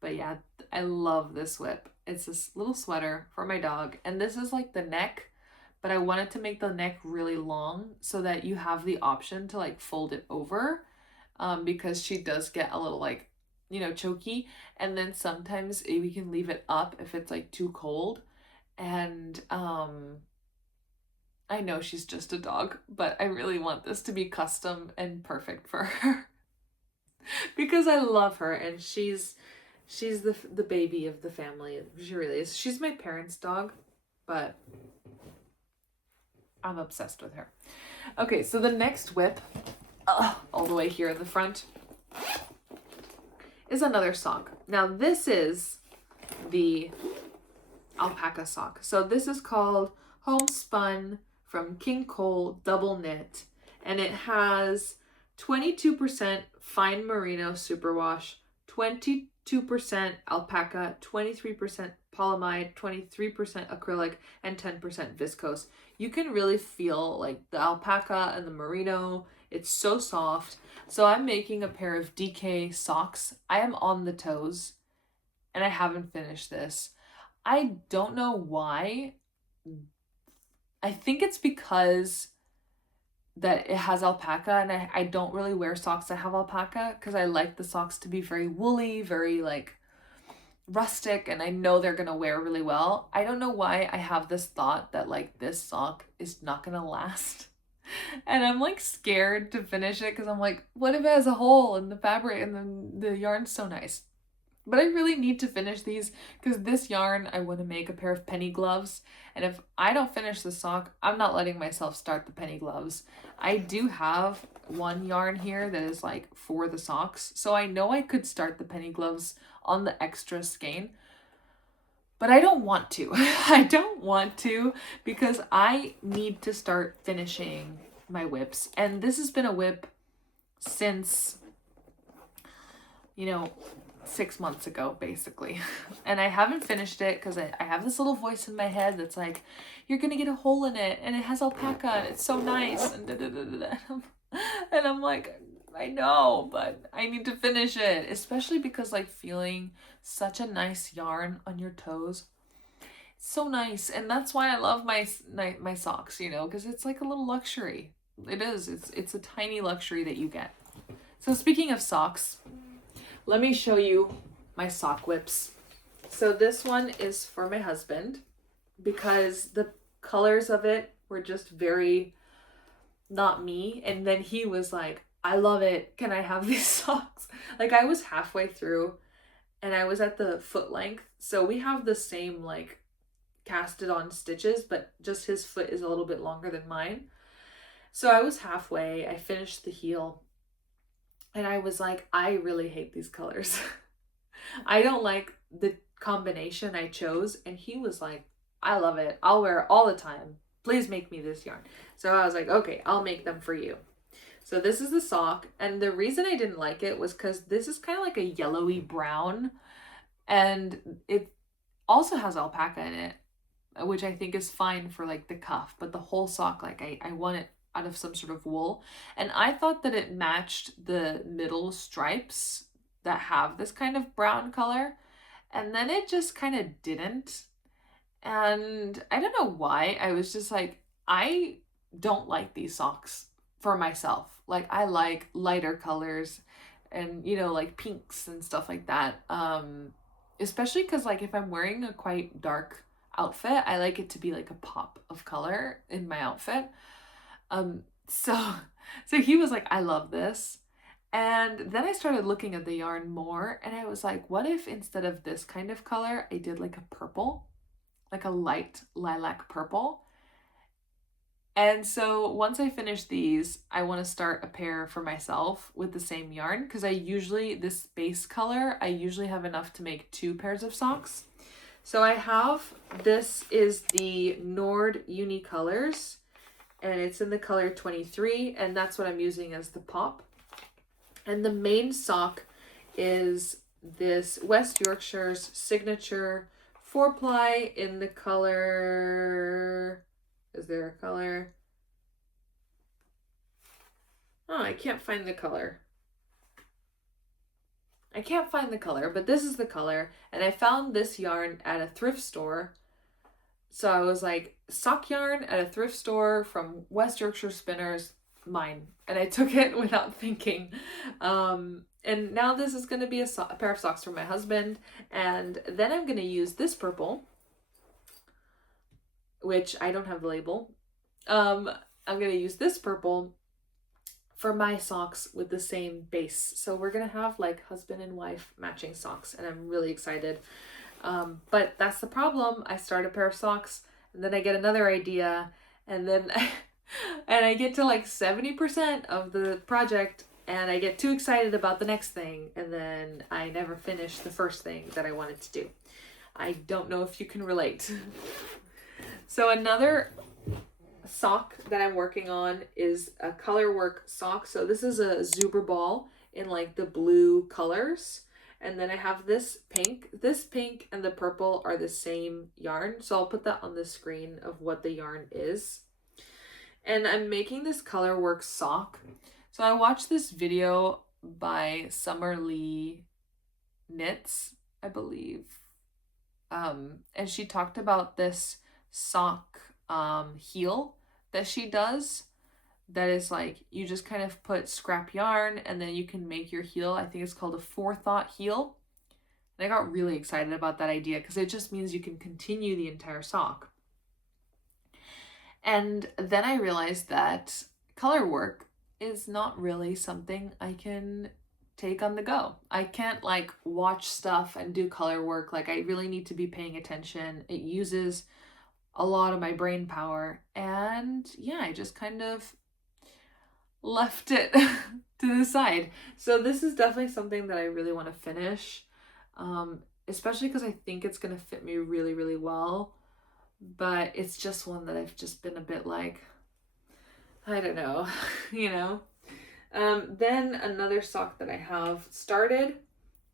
But yeah, I love this whip. It's this little sweater for my dog, and this is like the neck, but I wanted to make the neck really long so that you have the option to like fold it over, because she does get a little like, you know, choky, and then sometimes we can leave it up if it's like too cold. And I know she's just a dog, but I really want this to be custom and perfect for her because I love her, and she's the baby of the family. She really is. She's my parents' dog, but I'm obsessed with her. Okay, so the next whip, all the way here in the front, is another sock. Now this is the alpaca sock. So this is called Homespun from King Cole Double Knit, and it has 22% fine merino superwash, 22% alpaca, 23% polyamide, 23% acrylic, and 10% viscose. You can really feel like the alpaca and the merino. It's so soft. So I'm making a pair of DK socks. I am on the toes, and I haven't finished this. I don't know why. I think it's because that it has alpaca, and I don't really wear socks that have alpaca because I like the socks to be very woolly, very like rustic, and I know they're gonna wear really well. I don't know why I have this thought that like this sock is not gonna last. And I'm like scared to finish it because I'm like, what if it has a hole in the fabric and then the yarn's so nice? But I really need to finish these because this yarn, I want to make a pair of penny gloves. And if I don't finish the sock, I'm not letting myself start the penny gloves. I do have one yarn here that is like for the socks. So I know I could start the penny gloves on the extra skein. But I don't want to. I don't want to because I need to start finishing my whips. And this has been a whip since, you know, 6 months ago, basically. And I haven't finished it because I have this little voice in my head that's like, you're going to get a hole in it and it has alpaca and it's so nice. And, and I'm like, I know, but I need to finish it, especially because like feeling such a nice yarn on your toes. It's so nice. And that's why I love my socks, you know, because it's like a little luxury. It is. It's a tiny luxury that you get. So speaking of socks, let me show you my sock whips. So this one is for my husband because the colors of it were just very not me. And then he was like, I love it. Can I have these socks? Like I was halfway through and I was at the foot length. So we have the same like casted on stitches, but just his foot is a little bit longer than mine. So I was halfway. I finished the heel. And I was like, I really hate these colors. I don't like the combination I chose. And he was like, I love it. I'll wear it all the time. Please make me this yarn. So I was like, okay, I'll make them for you. So this is the sock. And the reason I didn't like it was because this is kind of like a yellowy brown. And it also has alpaca in it, which I think is fine for like the cuff. But the whole sock, like I want it out of some sort of wool, and I thought that it matched the middle stripes that have this kind of brown color, and then it just kind of didn't. And I don't know why. I was just like, I don't like these socks for myself. Like, I like lighter colors and, like pinks and stuff like that. Especially because, like, if I'm wearing a quite dark outfit, I like it to be like a pop of color in my outfit. So, so he was like, I love this. And then I started looking at the yarn more, and I was like, what if instead of this kind of color, I did like a purple? Like a light lilac purple. And so once I finish these, I want to start a pair for myself with the same yarn, because this base color, I usually have enough to make 2 pairs of socks. So this is the Nord Unicolors, and it's in the color 23, and that's what I'm using as the pop. And the main sock is this West Yorkshire's signature 4-ply in the color, is there a color? Oh, I can't find the color. But this is the color, and I found this yarn at a thrift store. So I was like, sock yarn at a thrift store from West Yorkshire Spinners, mine. And I took it without thinking. And now this is going to be a pair of socks for my husband. And then I'm going to use this purple, which I don't have the label. I'm going to use this purple for my socks with the same base. So we're going to have like husband and wife matching socks, and I'm really excited. But that's the problem. I start a pair of socks, and then I get another idea, and then and I get to like 70% of the project, and I get too excited about the next thing, and then I never finish the first thing that I wanted to do. I don't know if you can relate. So another sock that I'm working on is a color work sock. So this is a Zuber ball in like the blue colors. And then I have this pink. This pink and the purple are the same yarn. So I'll put that on the screen of what the yarn is. And I'm making this color work sock. So I watched this video by Summer Lee Knits, I believe. And she talked about this sock heel that she does, that is like, you just kind of put scrap yarn and then you can make your heel. I think it's called a forethought heel. And I got really excited about that idea because it just means you can continue the entire sock. And then I realized that color work is not really something I can take on the go. I can't like watch stuff and do color work. Like, I really need to be paying attention. It uses a lot of my brain power. And yeah, I just kind of left it to the side. So this is definitely something that I really want to finish, especially because I think it's going to fit me really, really well. But it's just one that I've just been a bit like, I don't know, you know. Then another sock that I have started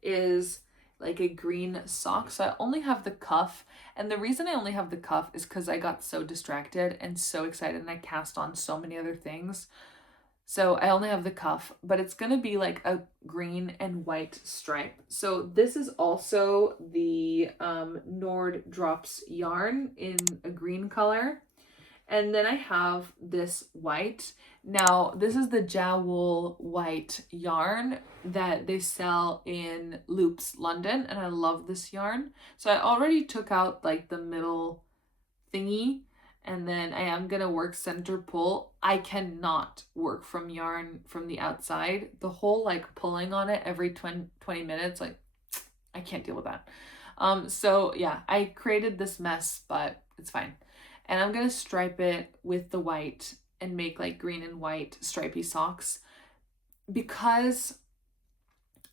is like a green sock. So I only have the cuff. And the reason I only have the cuff is because I got so distracted and so excited, and I cast on so many other things. So I only have the cuff, but it's going to be like a green and white stripe. So this is also the Nord Drops yarn in a green color. And then I have this white. Now, this is the Jowl white yarn that they sell in Loops London, and I love this yarn. So I already took out like the middle thingy, and then I am gonna work center pull. I cannot work from yarn from the outside. The whole like pulling on it every 20 minutes, like I can't deal with that. So yeah, I created this mess, but it's fine. And I'm gonna stripe it with the white and make like green and white stripy socks, because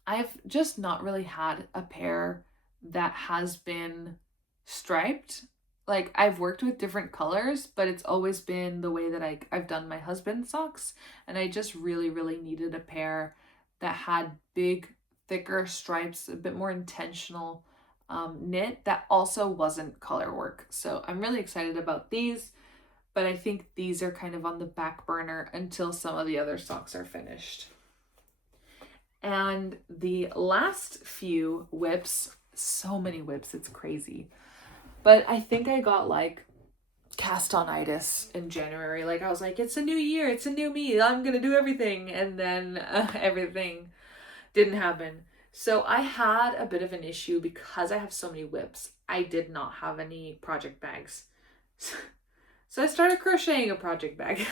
I've just not really had a pair that has been striped. Like, I've worked with different colors, but it's always been the way that I've done my husband's socks. And I just really, really needed a pair that had big, thicker stripes, a bit more intentional knit that also wasn't color work. So I'm really excited about these, but I think these are kind of on the back burner until some of the other socks are finished. And the last few whips, so many whips. It's crazy. But I think I got like cast-on-itis in January. Like I was like, it's a new year, it's a new me, I'm gonna do everything, and then everything didn't happen. So I had a bit of an issue because I have so many whips. I did not have any project bags. So I started crocheting a project bag.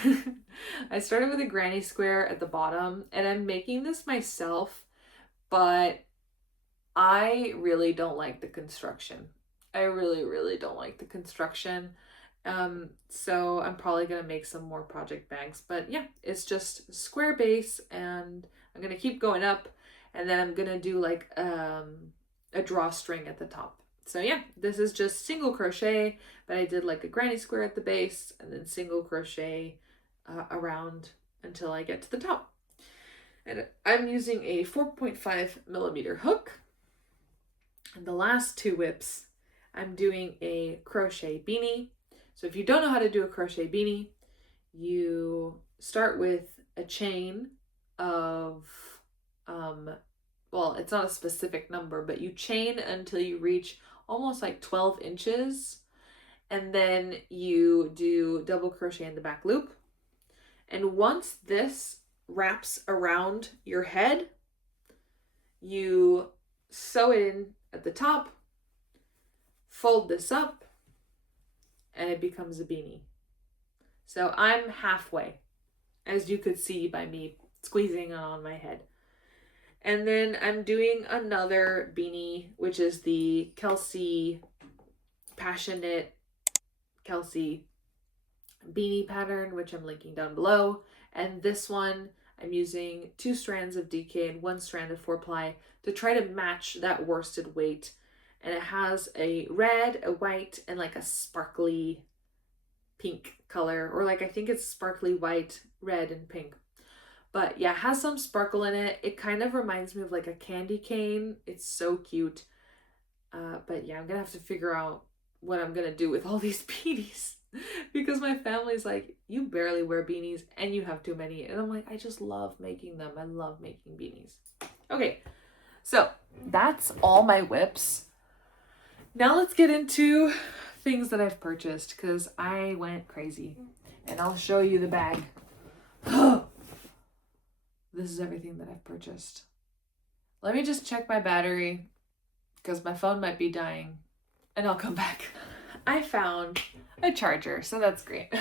I started with a granny square at the bottom, and I'm making this myself, but I really don't like the construction. I really, really don't like the construction. So I'm probably gonna make some more project bags, but yeah, it's just square base, and I'm gonna keep going up, and then I'm gonna do like a drawstring at the top. So yeah, this is just single crochet, but I did like a granny square at the base, and then single crochet around until I get to the top. And I'm using a 4.5 millimeter hook. And the last two whips, I'm doing a crochet beanie. So if you don't know how to do a crochet beanie, you start with a chain of, well, it's not a specific number, but you chain until you reach almost like 12 inches. And then you do double crochet in the back loop. And once this wraps around your head, you sew it in at the top, fold this up, and it becomes a beanie. So I'm halfway, as you could see by me squeezing on my head. And then I'm doing another beanie, which is the Kelsey Passionate Kelsey beanie pattern, which I'm linking down below. And this one, I'm using 2 strands of DK and 1 strand of 4-ply to try to match that worsted weight. And it has a red, a white, and like a sparkly pink color, or like I think it's sparkly white, red, and pink. But yeah, it has some sparkle in it. It kind of reminds me of like a candy cane. It's so cute. But yeah, I'm gonna have to figure out what I'm gonna do with all these beanies because my family's like, you barely wear beanies and you have too many. And I'm like, I just love making them. I love making beanies. Okay, so that's all my whips. Now let's get into things that I've purchased because I went crazy. And I'll show you the bag. This is everything that I've purchased. Let me just check my battery because my phone might be dying, and I'll come back. I found a charger, so that's great.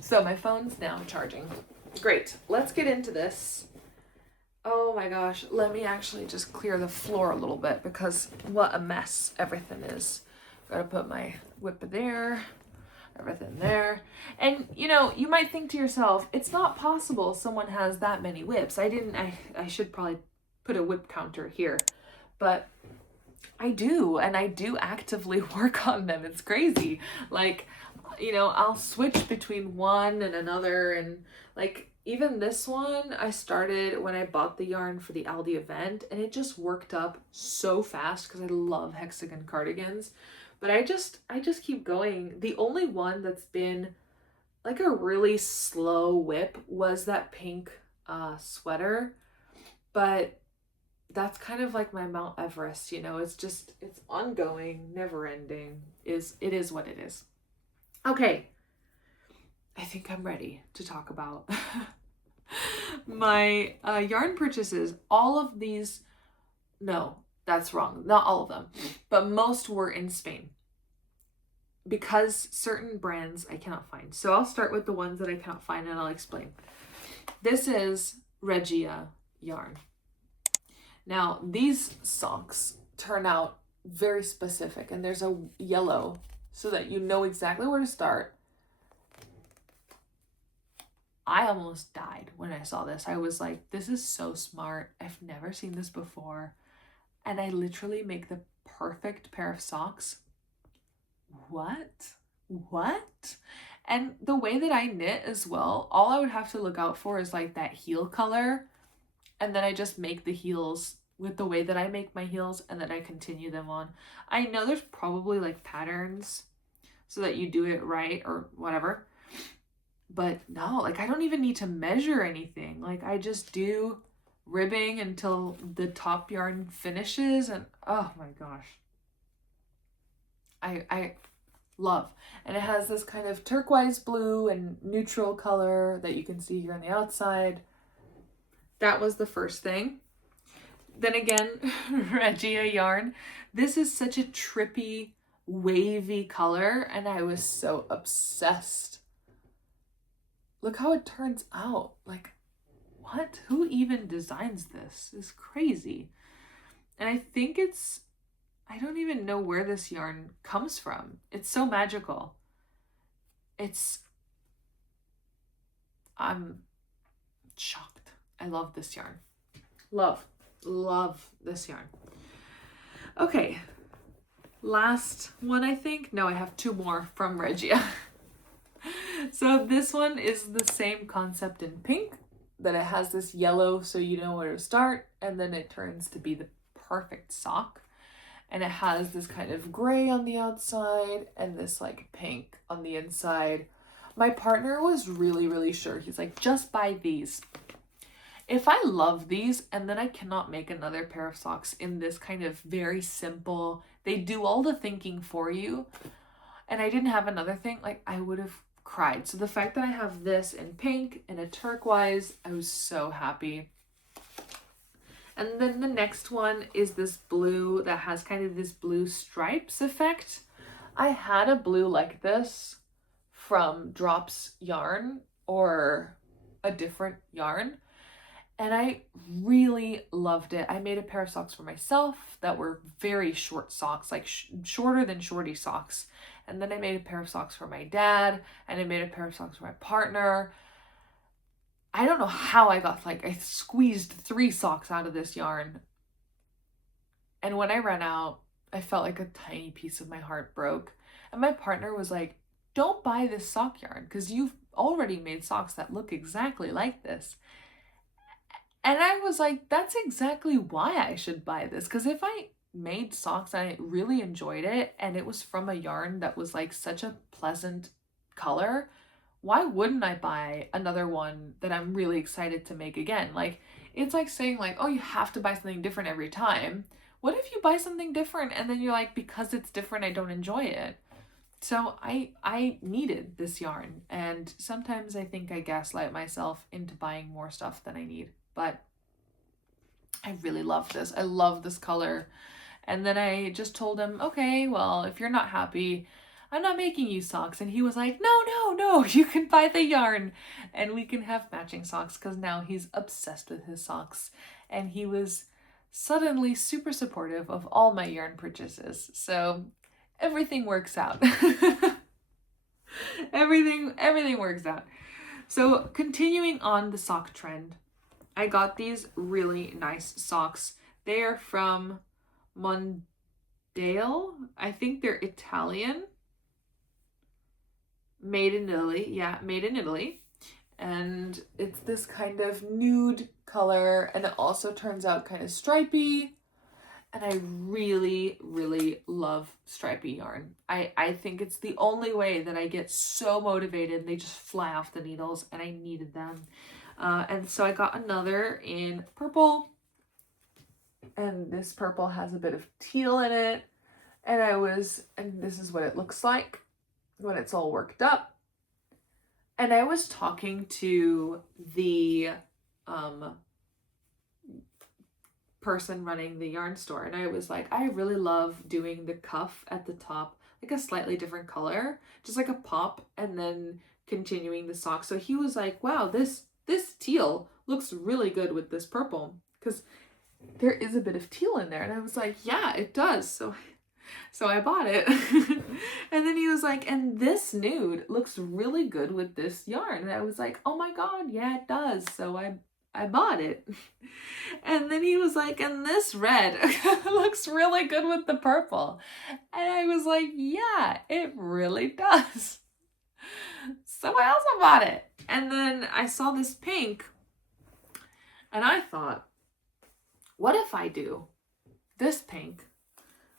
So my phone's now charging. Great, let's get into this. Oh my gosh, let me actually just clear the floor a little bit because what a mess everything is. Gotta put my whip there, everything there. And you know, you might think to yourself, it's not possible someone has that many whips. I should probably put a whip counter here, but I do, and I do actively work on them. It's crazy. Like, you know, I'll switch between one and another, and like even this one I started when I bought the yarn for the Aldi event, and it just worked up so fast because I love hexagon cardigans. But I just keep going. The only one that's been like a really slow whip was that pink sweater, but that's kind of like my Mount Everest, you know. It's ongoing, never ending. It is what it is. Okay, I think I'm ready to talk about my yarn purchases. All of these, no, that's wrong. Not all of them, but most were in Spain because certain brands I cannot find. So I'll start with the ones that I cannot find and I'll explain. This is Regia yarn. Now, these socks turn out very specific, and there's a yellow so that you know exactly where to start. I almost died when I saw this. I was like, this is so smart. I've never seen this before. And I literally make the perfect pair of socks. What? And the way that I knit as well, all I would have to look out for is like that heel color. And then I just make the heels with the way that I make my heels, and then I continue them on. I know there's probably like patterns so that you do it right or whatever, but no, like I don't even need to measure anything. Like I just do ribbing until the top yarn finishes, and oh my gosh. I love. And it has this kind of turquoise blue and neutral color that you can see here on the outside. That was the first thing. Then again, Regia yarn. This is such a trippy, wavy color, and I was so obsessed. Look how it turns out. Like, what? Who even designs this? It's crazy. And I think I don't even know where this yarn comes from. It's so magical. I'm shocked. I love this yarn. Love this yarn. Okay, last one, I think. No, I have two more from Regia. So this one is the same concept in pink, that it has this yellow so you know where to start, and then it turns to be the perfect sock. And it has this kind of gray on the outside and this like pink on the inside. My partner was really, really sure. He's like, just buy these. If I love these and then I cannot make another pair of socks in this kind of very simple, they do all the thinking for you, and I didn't have another thing, like I would have cried. So the fact that I have this in pink and a turquoise, I was so happy. And then the next one is this blue that has kind of this blue stripes effect. I had a blue like this from Drops Yarn or a different yarn, and I really loved it. I made a pair of socks for myself that were very short socks, like shorter than shorty socks. And then I made a pair of socks for my dad, and I made a pair of socks for my partner. I don't know how I squeezed 3 socks out of this yarn. And when I ran out, I felt like a tiny piece of my heart broke. And my partner was like, don't buy this sock yarn because you've already made socks that look exactly like this. And I was like, that's exactly why I should buy this. Because if I made socks and I really enjoyed it, and it was from a yarn that was like such a pleasant color, why wouldn't I buy another one that I'm really excited to make again? Like, it's like saying like, oh, you have to buy something different every time. What if you buy something different and then you're like, because it's different, I don't enjoy it? So I needed this yarn, and sometimes I think I gaslight myself into buying more stuff than I need, but I really love this. I love this color. And then I just told him, okay, well, if you're not happy, I'm not making you socks. And he was like, no, you can buy the yarn and we can have matching socks, because now he's obsessed with his socks. And he was suddenly super supportive of all my yarn purchases. So everything works out. everything works out. So continuing on the sock trend, I got these really nice socks. They are from Mondale. I think they're Italian. Made in Italy. Yeah, made in Italy. And it's this kind of nude color, and it also turns out kind of stripy. And I really, really love stripy yarn. I think it's the only way that I get so motivated. They just fly off the needles, and I needed them. And so I got another in purple. And this purple has a bit of teal in it. And this is what it looks like when it's all worked up. And I was talking to the person running the yarn store, and I was like, I really love doing the cuff at the top, like a slightly different color, just like a pop, and then continuing the sock. So he was like, wow, this teal looks really good with this purple, because there is a bit of teal in there. And I was like, yeah, it does. So I bought it. And then he was like, and this nude looks really good with this yarn. And I was like, oh my God, yeah, it does. So I bought it. And then he was like, and this red looks really good with the purple. And I was like, yeah, it really does. So I also bought it. And then I saw this pink, and I thought, what if I do this pink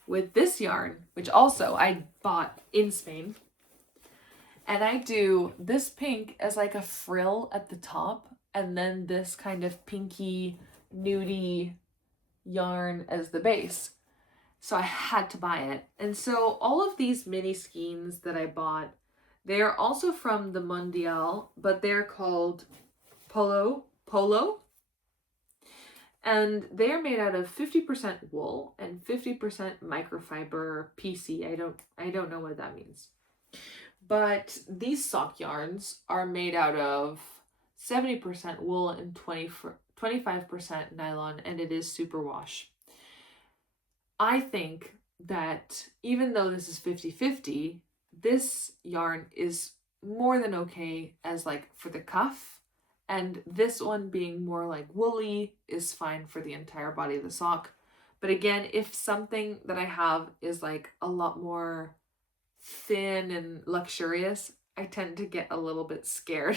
with this yarn, which also I bought in Spain, and I do this pink as like a frill at the top, and then this kind of pinky nudie yarn as the base. So I had to buy it. And so all of these mini skeins that I bought, they are also from the Mondial, but they're called Polo. And they are made out of 50% wool and 50% microfiber PC. I don't know what that means. But these sock yarns are made out of 70% wool and 25% nylon, and it is superwash. I think that even though this is 50-50, this yarn is more than okay as like for the cuff, and this one being more like woolly is fine for the entire body of the sock. But again, if something that I have is like a lot more thin and luxurious, I tend to get a little bit scared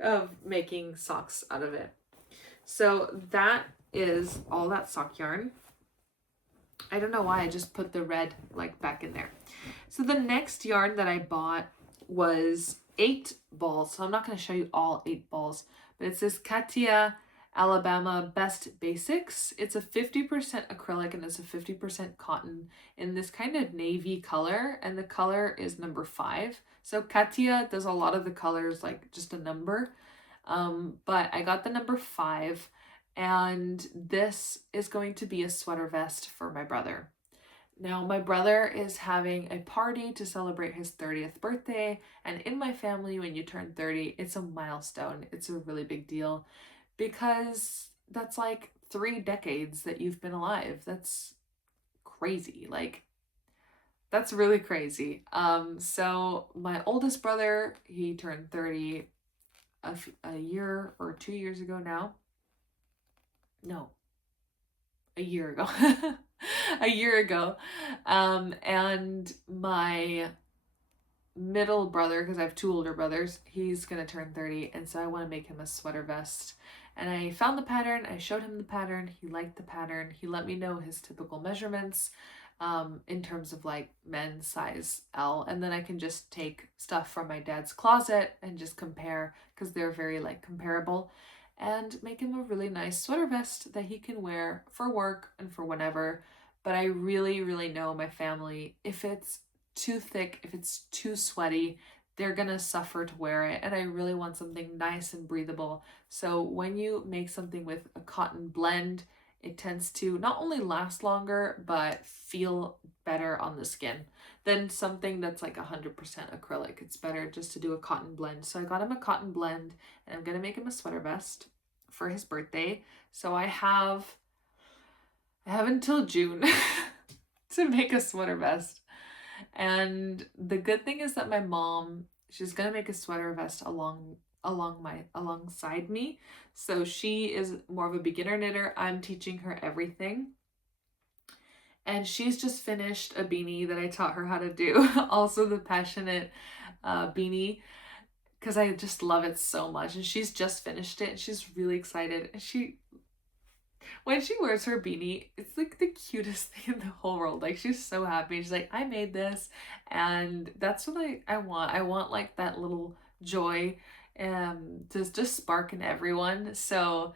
of making socks out of it. So that is all that sock yarn. I don't know why I just put the red like back in there. So the next yarn that I bought was 8 balls. So I'm not going to show you all 8 balls, but it's this Katia Alabama Best Basics. It's a 50% acrylic and it's a 50% cotton in this kind of navy color, and the color is number 5. So Katia does a lot of the colors like just a number, but I got the number 5, and this is going to be a sweater vest for my brother. Now, my brother is having a party to celebrate his 30th birthday, and in my family, when you turn 30, it's a milestone. It's a really big deal because that's like 3 decades that you've been alive. That's crazy. Like, that's really crazy. So my oldest brother, he turned 30 a year or 2 years ago now. No, a year ago. A year ago. And my middle brother, because I have 2 older brothers, he's gonna turn 30, and so I want to make him a sweater vest. And I found the pattern, I showed him the pattern, he liked the pattern, he let me know his typical measurements in terms of like men's size L, and then I can just take stuff from my dad's closet and just compare, because they're very like comparable, and make him a really nice sweater vest that he can wear for work and for whenever. But I really, really know my family, if it's too thick, if it's too sweaty, they're gonna suffer to wear it, and I really want something nice and breathable. So when you make something with a cotton blend, it tends to not only last longer but feel better on the skin than something that's like 100% acrylic. It's better just to do a cotton blend. So I got him a cotton blend, and I'm gonna make him a sweater vest for his birthday. So I have until June to make a sweater vest. And the good thing is that my mom, she's gonna make a sweater vest alongside me. So she is more of a beginner knitter. I'm teaching her everything. And she's just finished a beanie that I taught her how to do. Also the passionate beanie, because I just love it so much. And she's just finished it and she's really excited. And when she wears her beanie, it's like the cutest thing in the whole world. Like, she's so happy. She's like, I made this. And that's what I want. I want like that little joy to just spark in everyone. So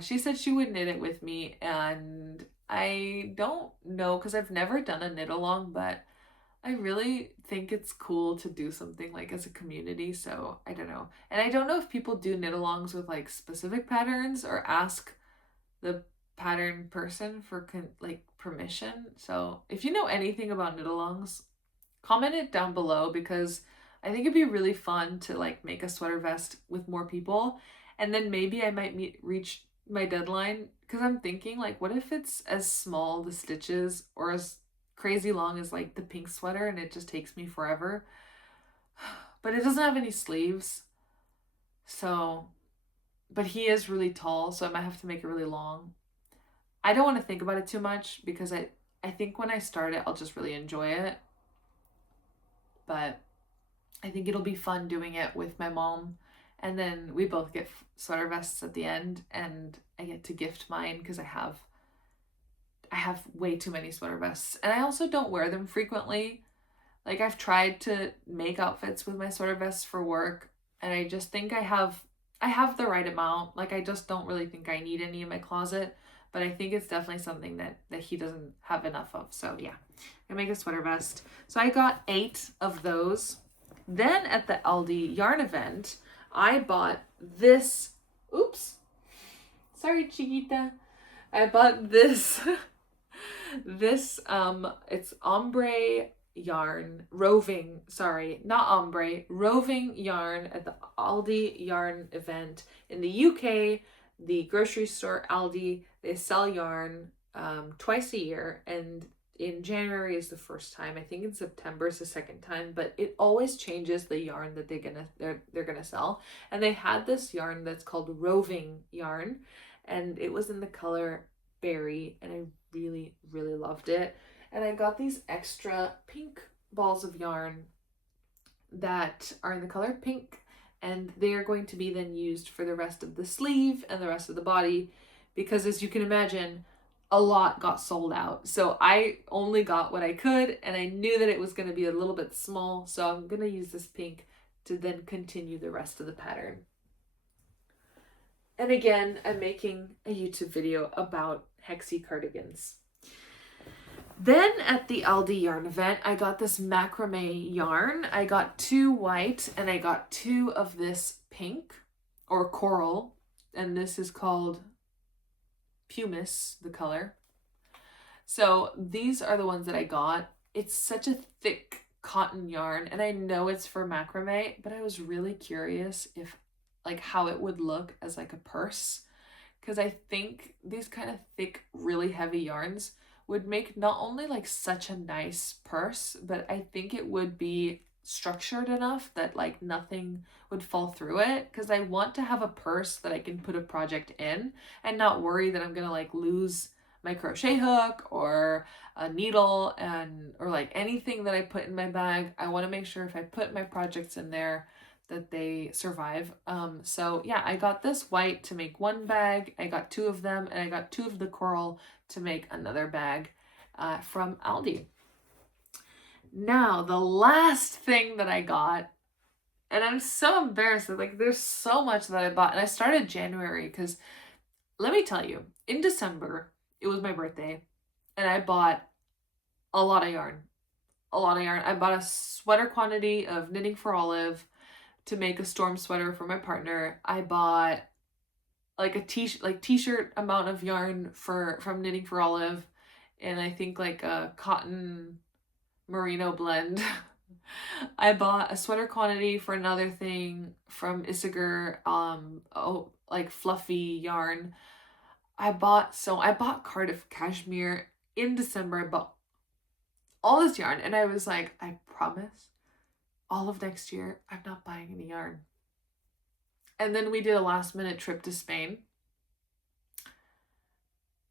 she said she would knit it with me. And I don't know, because I've never done a knit along, but I really think it's cool to do something like as a community. So I don't know. And I don't know if people do knit alongs with like specific patterns or ask the pattern person for like permission. So if you know anything about knit-alongs, comment it down below, because I think it'd be really fun to like make a sweater vest with more people, and then maybe I might reach my deadline, because I'm thinking like, what if it's as small, the stitches, or as crazy long as like the pink sweater, and it just takes me forever. But it doesn't have any sleeves, so, but he is really tall, so I might have to make it really long. I don't want to think about it too much, because I think when I start it, I'll just really enjoy it. But I think it'll be fun doing it with my mom, and then we both get sweater vests at the end, and I get to gift mine, because I have way too many sweater vests, and I also don't wear them frequently. Like, I've tried to make outfits with my sweater vests for work, and I just think I have I have the right amount. Like, I just don't really think I need any in my closet, but I think it's definitely something that he doesn't have enough of. So yeah, I make a sweater vest. So I got 8 of those. Then at the Aldi yarn event, I bought this. Oops, sorry, Chiquita. I bought this. It's ombre yarn, roving, sorry, not ombre, roving yarn at the Aldi yarn event in the UK. The grocery store Aldi, they sell yarn twice a year, and in January is the first time. I think in September is the second time, but it always changes the yarn that they're gonna sell. And they had this yarn that's called roving yarn, and it was in the color berry, and I really, really loved it. And I got these extra pink balls of yarn that are in the color pink, and they are going to be then used for the rest of the sleeve and the rest of the body, because as you can imagine, a lot got sold out. So I only got what I could, and I knew that it was going to be a little bit small, so I'm going to use this pink to then continue the rest of the pattern. And again, I'm making a YouTube video about hexie cardigans. Then at the Aldi yarn event, I got this macrame yarn. I got 2 white and I got 2 of this pink or coral. And this is called pumice, the color. So these are the ones that I got. It's such a thick cotton yarn, and I know it's for macrame, but I was really curious if like how it would look as like a purse, because I think these kind of thick, really heavy yarns would make not only like such a nice purse, but I think it would be structured enough that like nothing would fall through it, because I want to have a purse that I can put a project in and not worry that I'm gonna like lose my crochet hook or a needle and or like anything that I put in my bag. I want to make sure if I put my projects in there that they survive. So yeah, I got this white to make 1 bag. I got 2 of them, and I got 2 of the coral to make another bag from Aldi. Now, the last thing that I got, and I'm so embarrassed that like there's so much that I bought, and I started January because let me tell you, in December, it was my birthday, and I bought a lot of yarn. A lot of yarn. I bought a sweater quantity of Knitting for Olive to make a storm sweater for my partner. I bought like a t-shirt amount of yarn from Knitting for Olive, and I think like a cotton merino blend. I bought a sweater quantity for another thing from Isager, like fluffy yarn. I bought Cardiff cashmere in December. I bought all this yarn, and I was like, I promise all of next year I'm not buying any yarn. And then we did a last minute trip to Spain,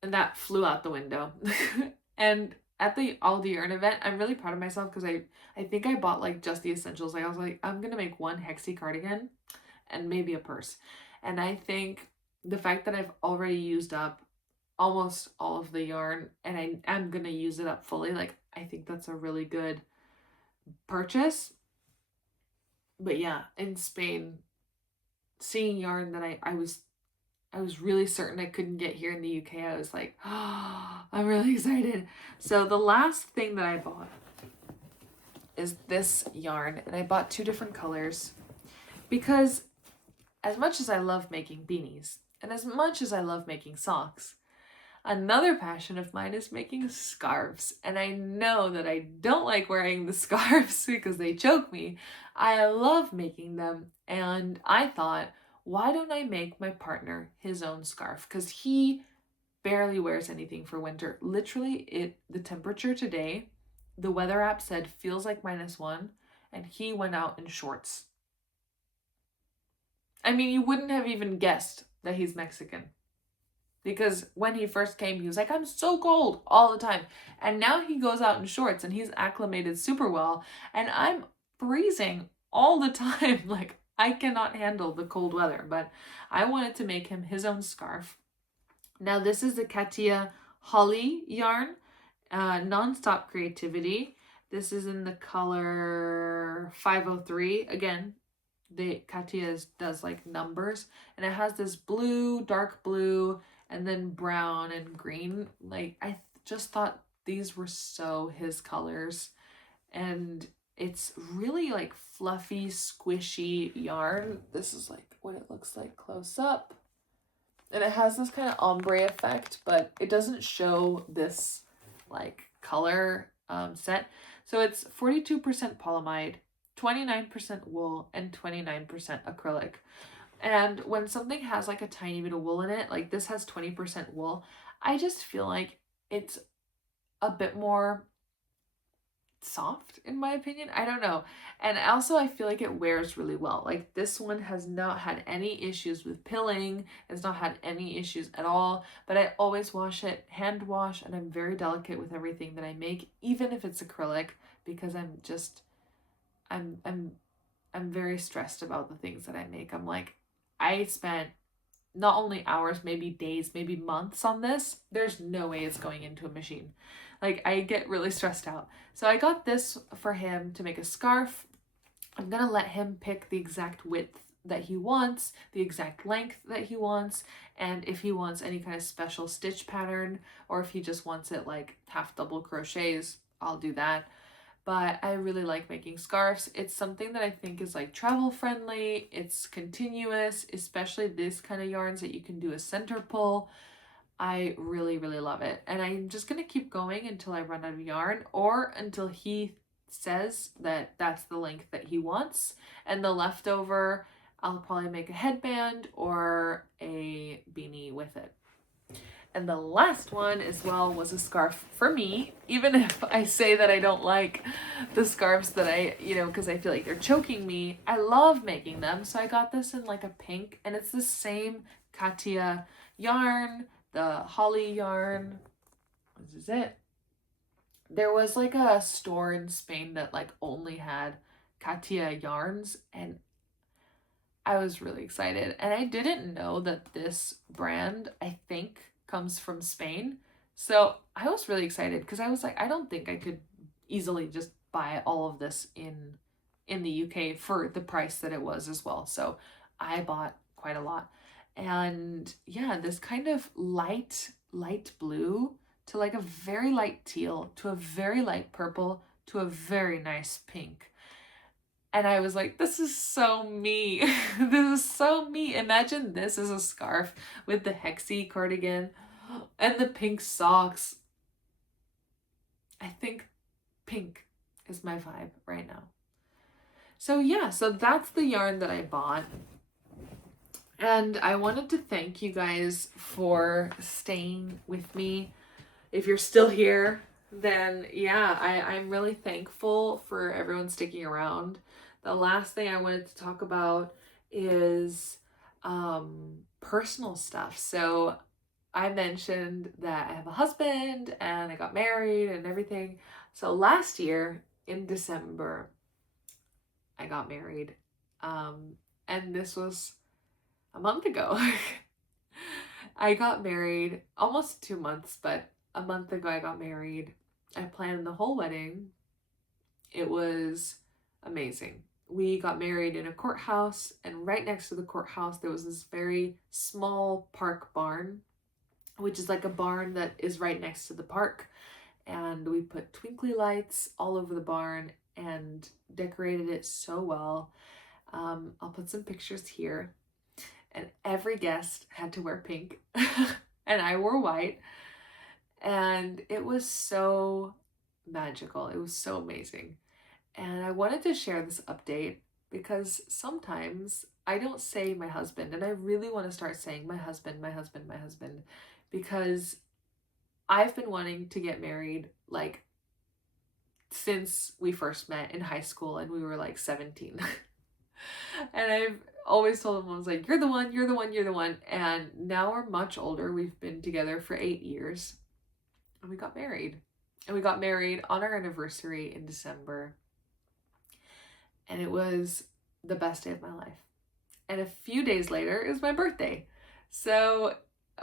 and that flew out the window. And at the Aldi yarn event, I'm really proud of myself because I think I bought like just the essentials. Like I was like, I'm gonna make 1 hexie cardigan and maybe a purse. And I think the fact that I've already used up almost all of the yarn, and I am gonna use it up fully, like I think that's a really good purchase. But yeah, in Spain, seeing yarn that I was really certain I couldn't get here in the UK, I was like, oh, I'm really excited. So the last thing that I bought is this yarn, and I bought 2 different colors because as much as I love making beanies and as much as I love making socks, another passion of mine is making scarves. And I know that I don't like wearing the scarves because they choke me. I love making them, and I thought, why don't I make my partner his own scarf? Because he barely wears anything for winter. Literally, the temperature today, the weather app said feels like -1, and he went out in shorts. I mean, you wouldn't have even guessed that he's Mexican. Because when he first came, he was like, I'm so cold all the time. And now he goes out in shorts and he's acclimated super well. And I'm freezing all the time. Like, I cannot handle the cold weather. But I wanted to make him his own scarf. Now, this is the Katia Holly yarn, Nonstop Creativity. This is in the color 503. Again, Katya does like numbers, and it has this blue, dark blue, and then brown and green. Like I just thought these were so his colors, and it's really like fluffy, squishy yarn. This is like what it looks like close up. And it has this kind of ombre effect, but it doesn't show this like color set. So it's 42% polyamide, 29% wool, and 29% acrylic. And when something has like a tiny bit of wool in it, like this has 20% wool, I just feel like it's a bit more soft in my opinion. I don't know. And also I feel like it wears really well. Like this one has not had any issues with pilling. It's not had any issues at all, but I always wash it, hand wash, and I'm very delicate with everything that I make, even if it's acrylic, because I'm I'm very stressed about the things that I make. I'm like, I spent not only hours, maybe days, maybe months on this. There's no way it's going into a machine. Like I get really stressed out. So I got this for him to make a scarf. I'm gonna let him pick the exact width that he wants, the exact length that he wants, and if he wants any kind of special stitch pattern, or if he just wants it like half double crochets, I'll do that. But I really like making scarves. It's something that I think is like travel friendly. It's continuous, especially this kind of yarns that you can do a center pull. I really, really love it. And I'm just going to keep going until I run out of yarn or until he says that that's the length that he wants. And the leftover, I'll probably make a headband or a beanie with it. And the last one as well was a scarf for me, even if I say that I don't like the scarves that because I feel like they're choking me. I love making them. So I got this in like a pink, and it's the same Katya yarn, the holly yarn. This is it. There was like a store in Spain that like only had Katya yarns, and I was really excited. And I didn't know that this brand, I think, comes from Spain. So I was really excited because I was like, I don't think I could easily just buy all of this in the UK for the price that it was as well. So I bought quite a lot. And yeah, this kind of light blue to like a very light teal to a very light purple to a very nice pink. And I was like, this is so me. This is so me. Imagine this as a scarf with the hexie cardigan and the pink socks. I think pink is my vibe right now. So yeah, so that's the yarn that I bought. And I wanted to thank you guys for staying with me. If you're still here, then yeah, I'm really thankful for everyone sticking around. The last thing I wanted to talk about is personal stuff. So I mentioned that I have a husband and I got married and everything. So last year in December, I got married. And this was a month ago. I got married almost 2 months, but a month ago I got married. I planned the whole wedding. It was amazing. We got married in a courthouse, and right next to the courthouse there was this very small park barn, which is like a barn that is right next to the park. And we put twinkly lights all over the barn and decorated it so well. I'll put some pictures here. And every guest had to wear pink and I wore white, and it was so magical. It was so amazing. And I wanted to share this update because sometimes I don't say my husband, and I really want to start saying my husband, my husband, my husband, because I've been wanting to get married like since we first met in high school and we were like 17. And I've always told him, I was like, you're the one, you're the one, you're the one. And now we're much older. We've been together for 8 years. And we got married. And we got married on our anniversary in December. And it was the best day of my life. And a few days later is my birthday. So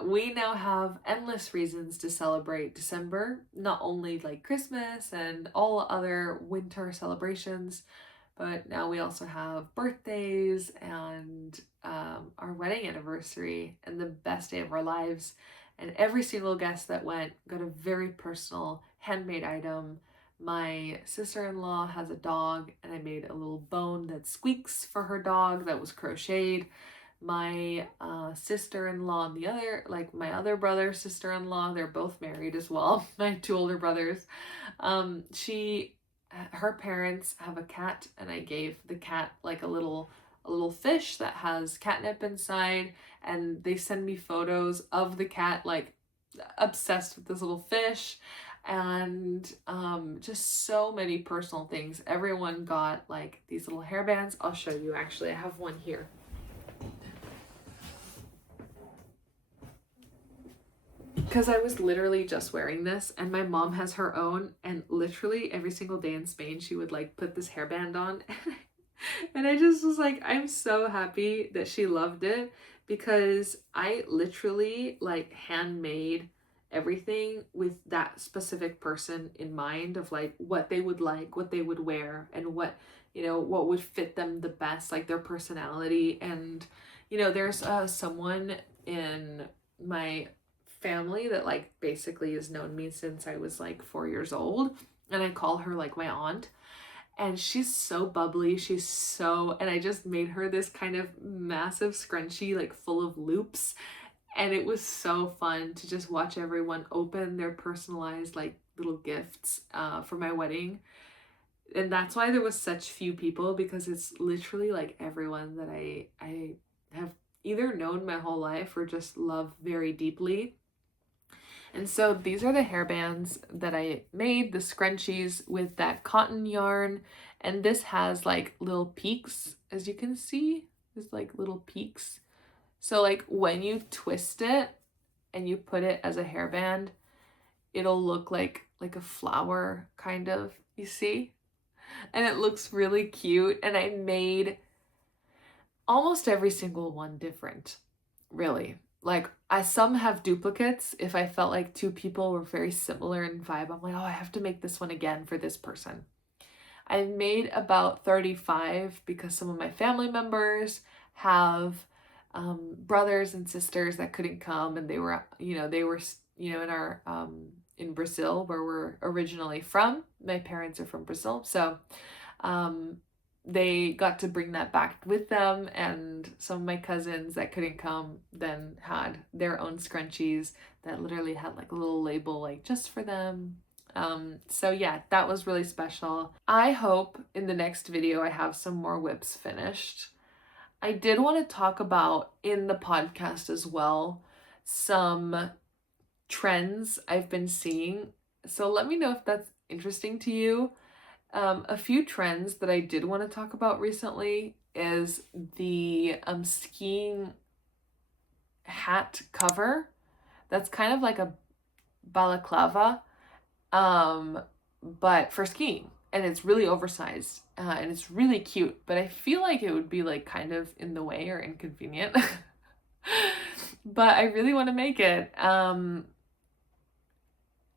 we now have endless reasons to celebrate December, not only like Christmas and all other winter celebrations, but now we also have birthdays and our wedding anniversary and the best day of our lives. And every single guest that went got a very personal handmade item. My sister-in-law has a dog, and I made a little bone that squeaks for her dog that was crocheted. My sister-in-law and my other brother, sister-in-law, they're both married as well. My two older brothers. Her parents have a cat, and I gave the cat like a little fish that has catnip inside, and they send me photos of the cat, like obsessed with this little fish, and just so many personal things. Everyone got like these little hairbands. I'll show you, actually. I have one here. Because I was literally just wearing this, and my mom has her own, and literally every single day in Spain she would like put this hairband on. And I just was like, I'm so happy that she loved it, because I literally like handmade everything with that specific person in mind, of like what they would like, what they would wear, and what, what would fit them the best, like their personality. And there's someone in my family that like basically has known me since I was like 4 years old, and I call her like my aunt. And she's so bubbly. And I just made her this kind of massive scrunchie, like full of loops. And it was so fun to just watch everyone open their personalized, like little gifts for my wedding. And that's why there was such few people, because it's literally like everyone that I have either known my whole life or just love very deeply. And so these are the hairbands that I made, the scrunchies with that cotton yarn. And this has like little peaks, as you can see. There's like little peaks. So like when you twist it and you put it as a hairband, it'll look like a flower, kind of, you see? And it looks really cute. And I made almost every single one different, really. Like, some have duplicates. If I felt like two people were very similar in vibe, I'm like, oh, I have to make this one again for this person. I made about 35 because some of my family members have brothers and sisters that couldn't come, and they were in our in Brazil, where we're originally from. My parents are from Brazil, so they got to bring that back with them, and some of my cousins that couldn't come then had their own scrunchies that literally had like a little label like just for them. So yeah, that was really special. I hope in the next video I have some more whips finished. I did want to talk about in the podcast as well some trends I've been seeing. So let me know if that's interesting to you. A few trends that I did want to talk about recently is the skiing hat cover. That's kind of like a balaclava, but for skiing. And it's really oversized, and it's really cute, but I feel like it would be like kind of in the way or inconvenient. But I really want to make it.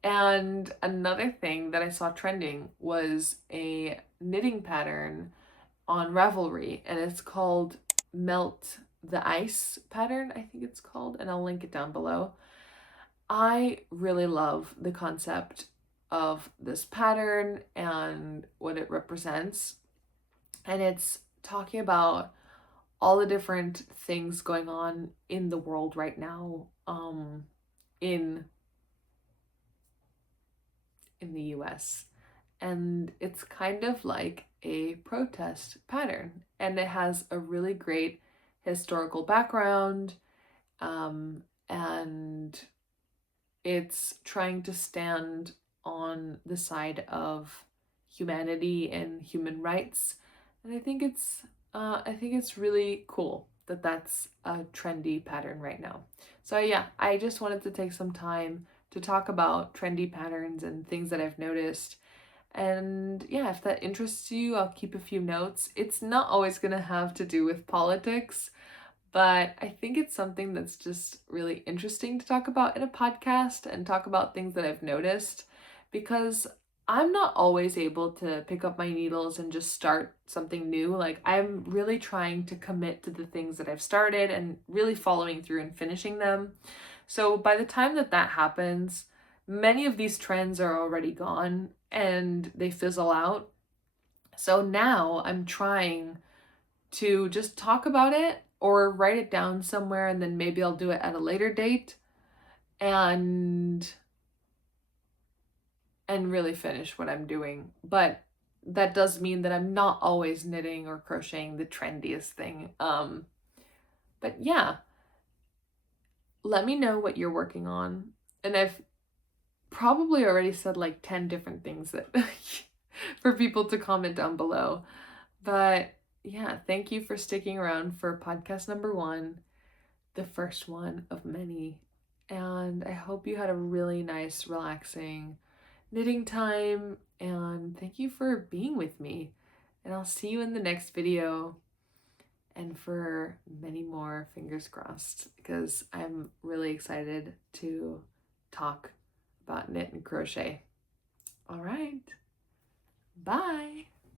And another thing that I saw trending was a knitting pattern on Ravelry, and it's called Melt the Ice pattern, I think it's called, and I'll link it down below. I really love the concept of this pattern and what it represents. And it's talking about all the different things going on in the world right now, in the US. And it's kind of like a protest pattern, and it has a really great historical background, and it's trying to stand on the side of humanity and human rights. And I think it's really cool that that's a trendy pattern right now. So yeah, I just wanted to take some time to talk about trendy patterns and things that I've noticed. And yeah, if that interests you, I'll keep a few notes. It's not always going to have to do with politics, but I think it's something that's just really interesting to talk about in a podcast and talk about things that I've noticed, because I'm not always able to pick up my needles and just start something new. Like, I'm really trying to commit to the things that I've started and really following through and finishing them. So by the time that that happens, many of these trends are already gone and they fizzle out. So now I'm trying to just talk about it or write it down somewhere, and then maybe I'll do it at a later date and really finish what I'm doing. But that does mean that I'm not always knitting or crocheting the trendiest thing. But yeah, let me know what you're working on. And I've probably already said like 10 different things that for people to comment down below. But yeah, thank you for sticking around for podcast number 1, the first one of many. And I hope you had a really nice, relaxing knitting time. And thank you for being with me. And I'll see you in the next video. And for many more, fingers crossed, because I'm really excited to talk about knit and crochet. All right. Bye.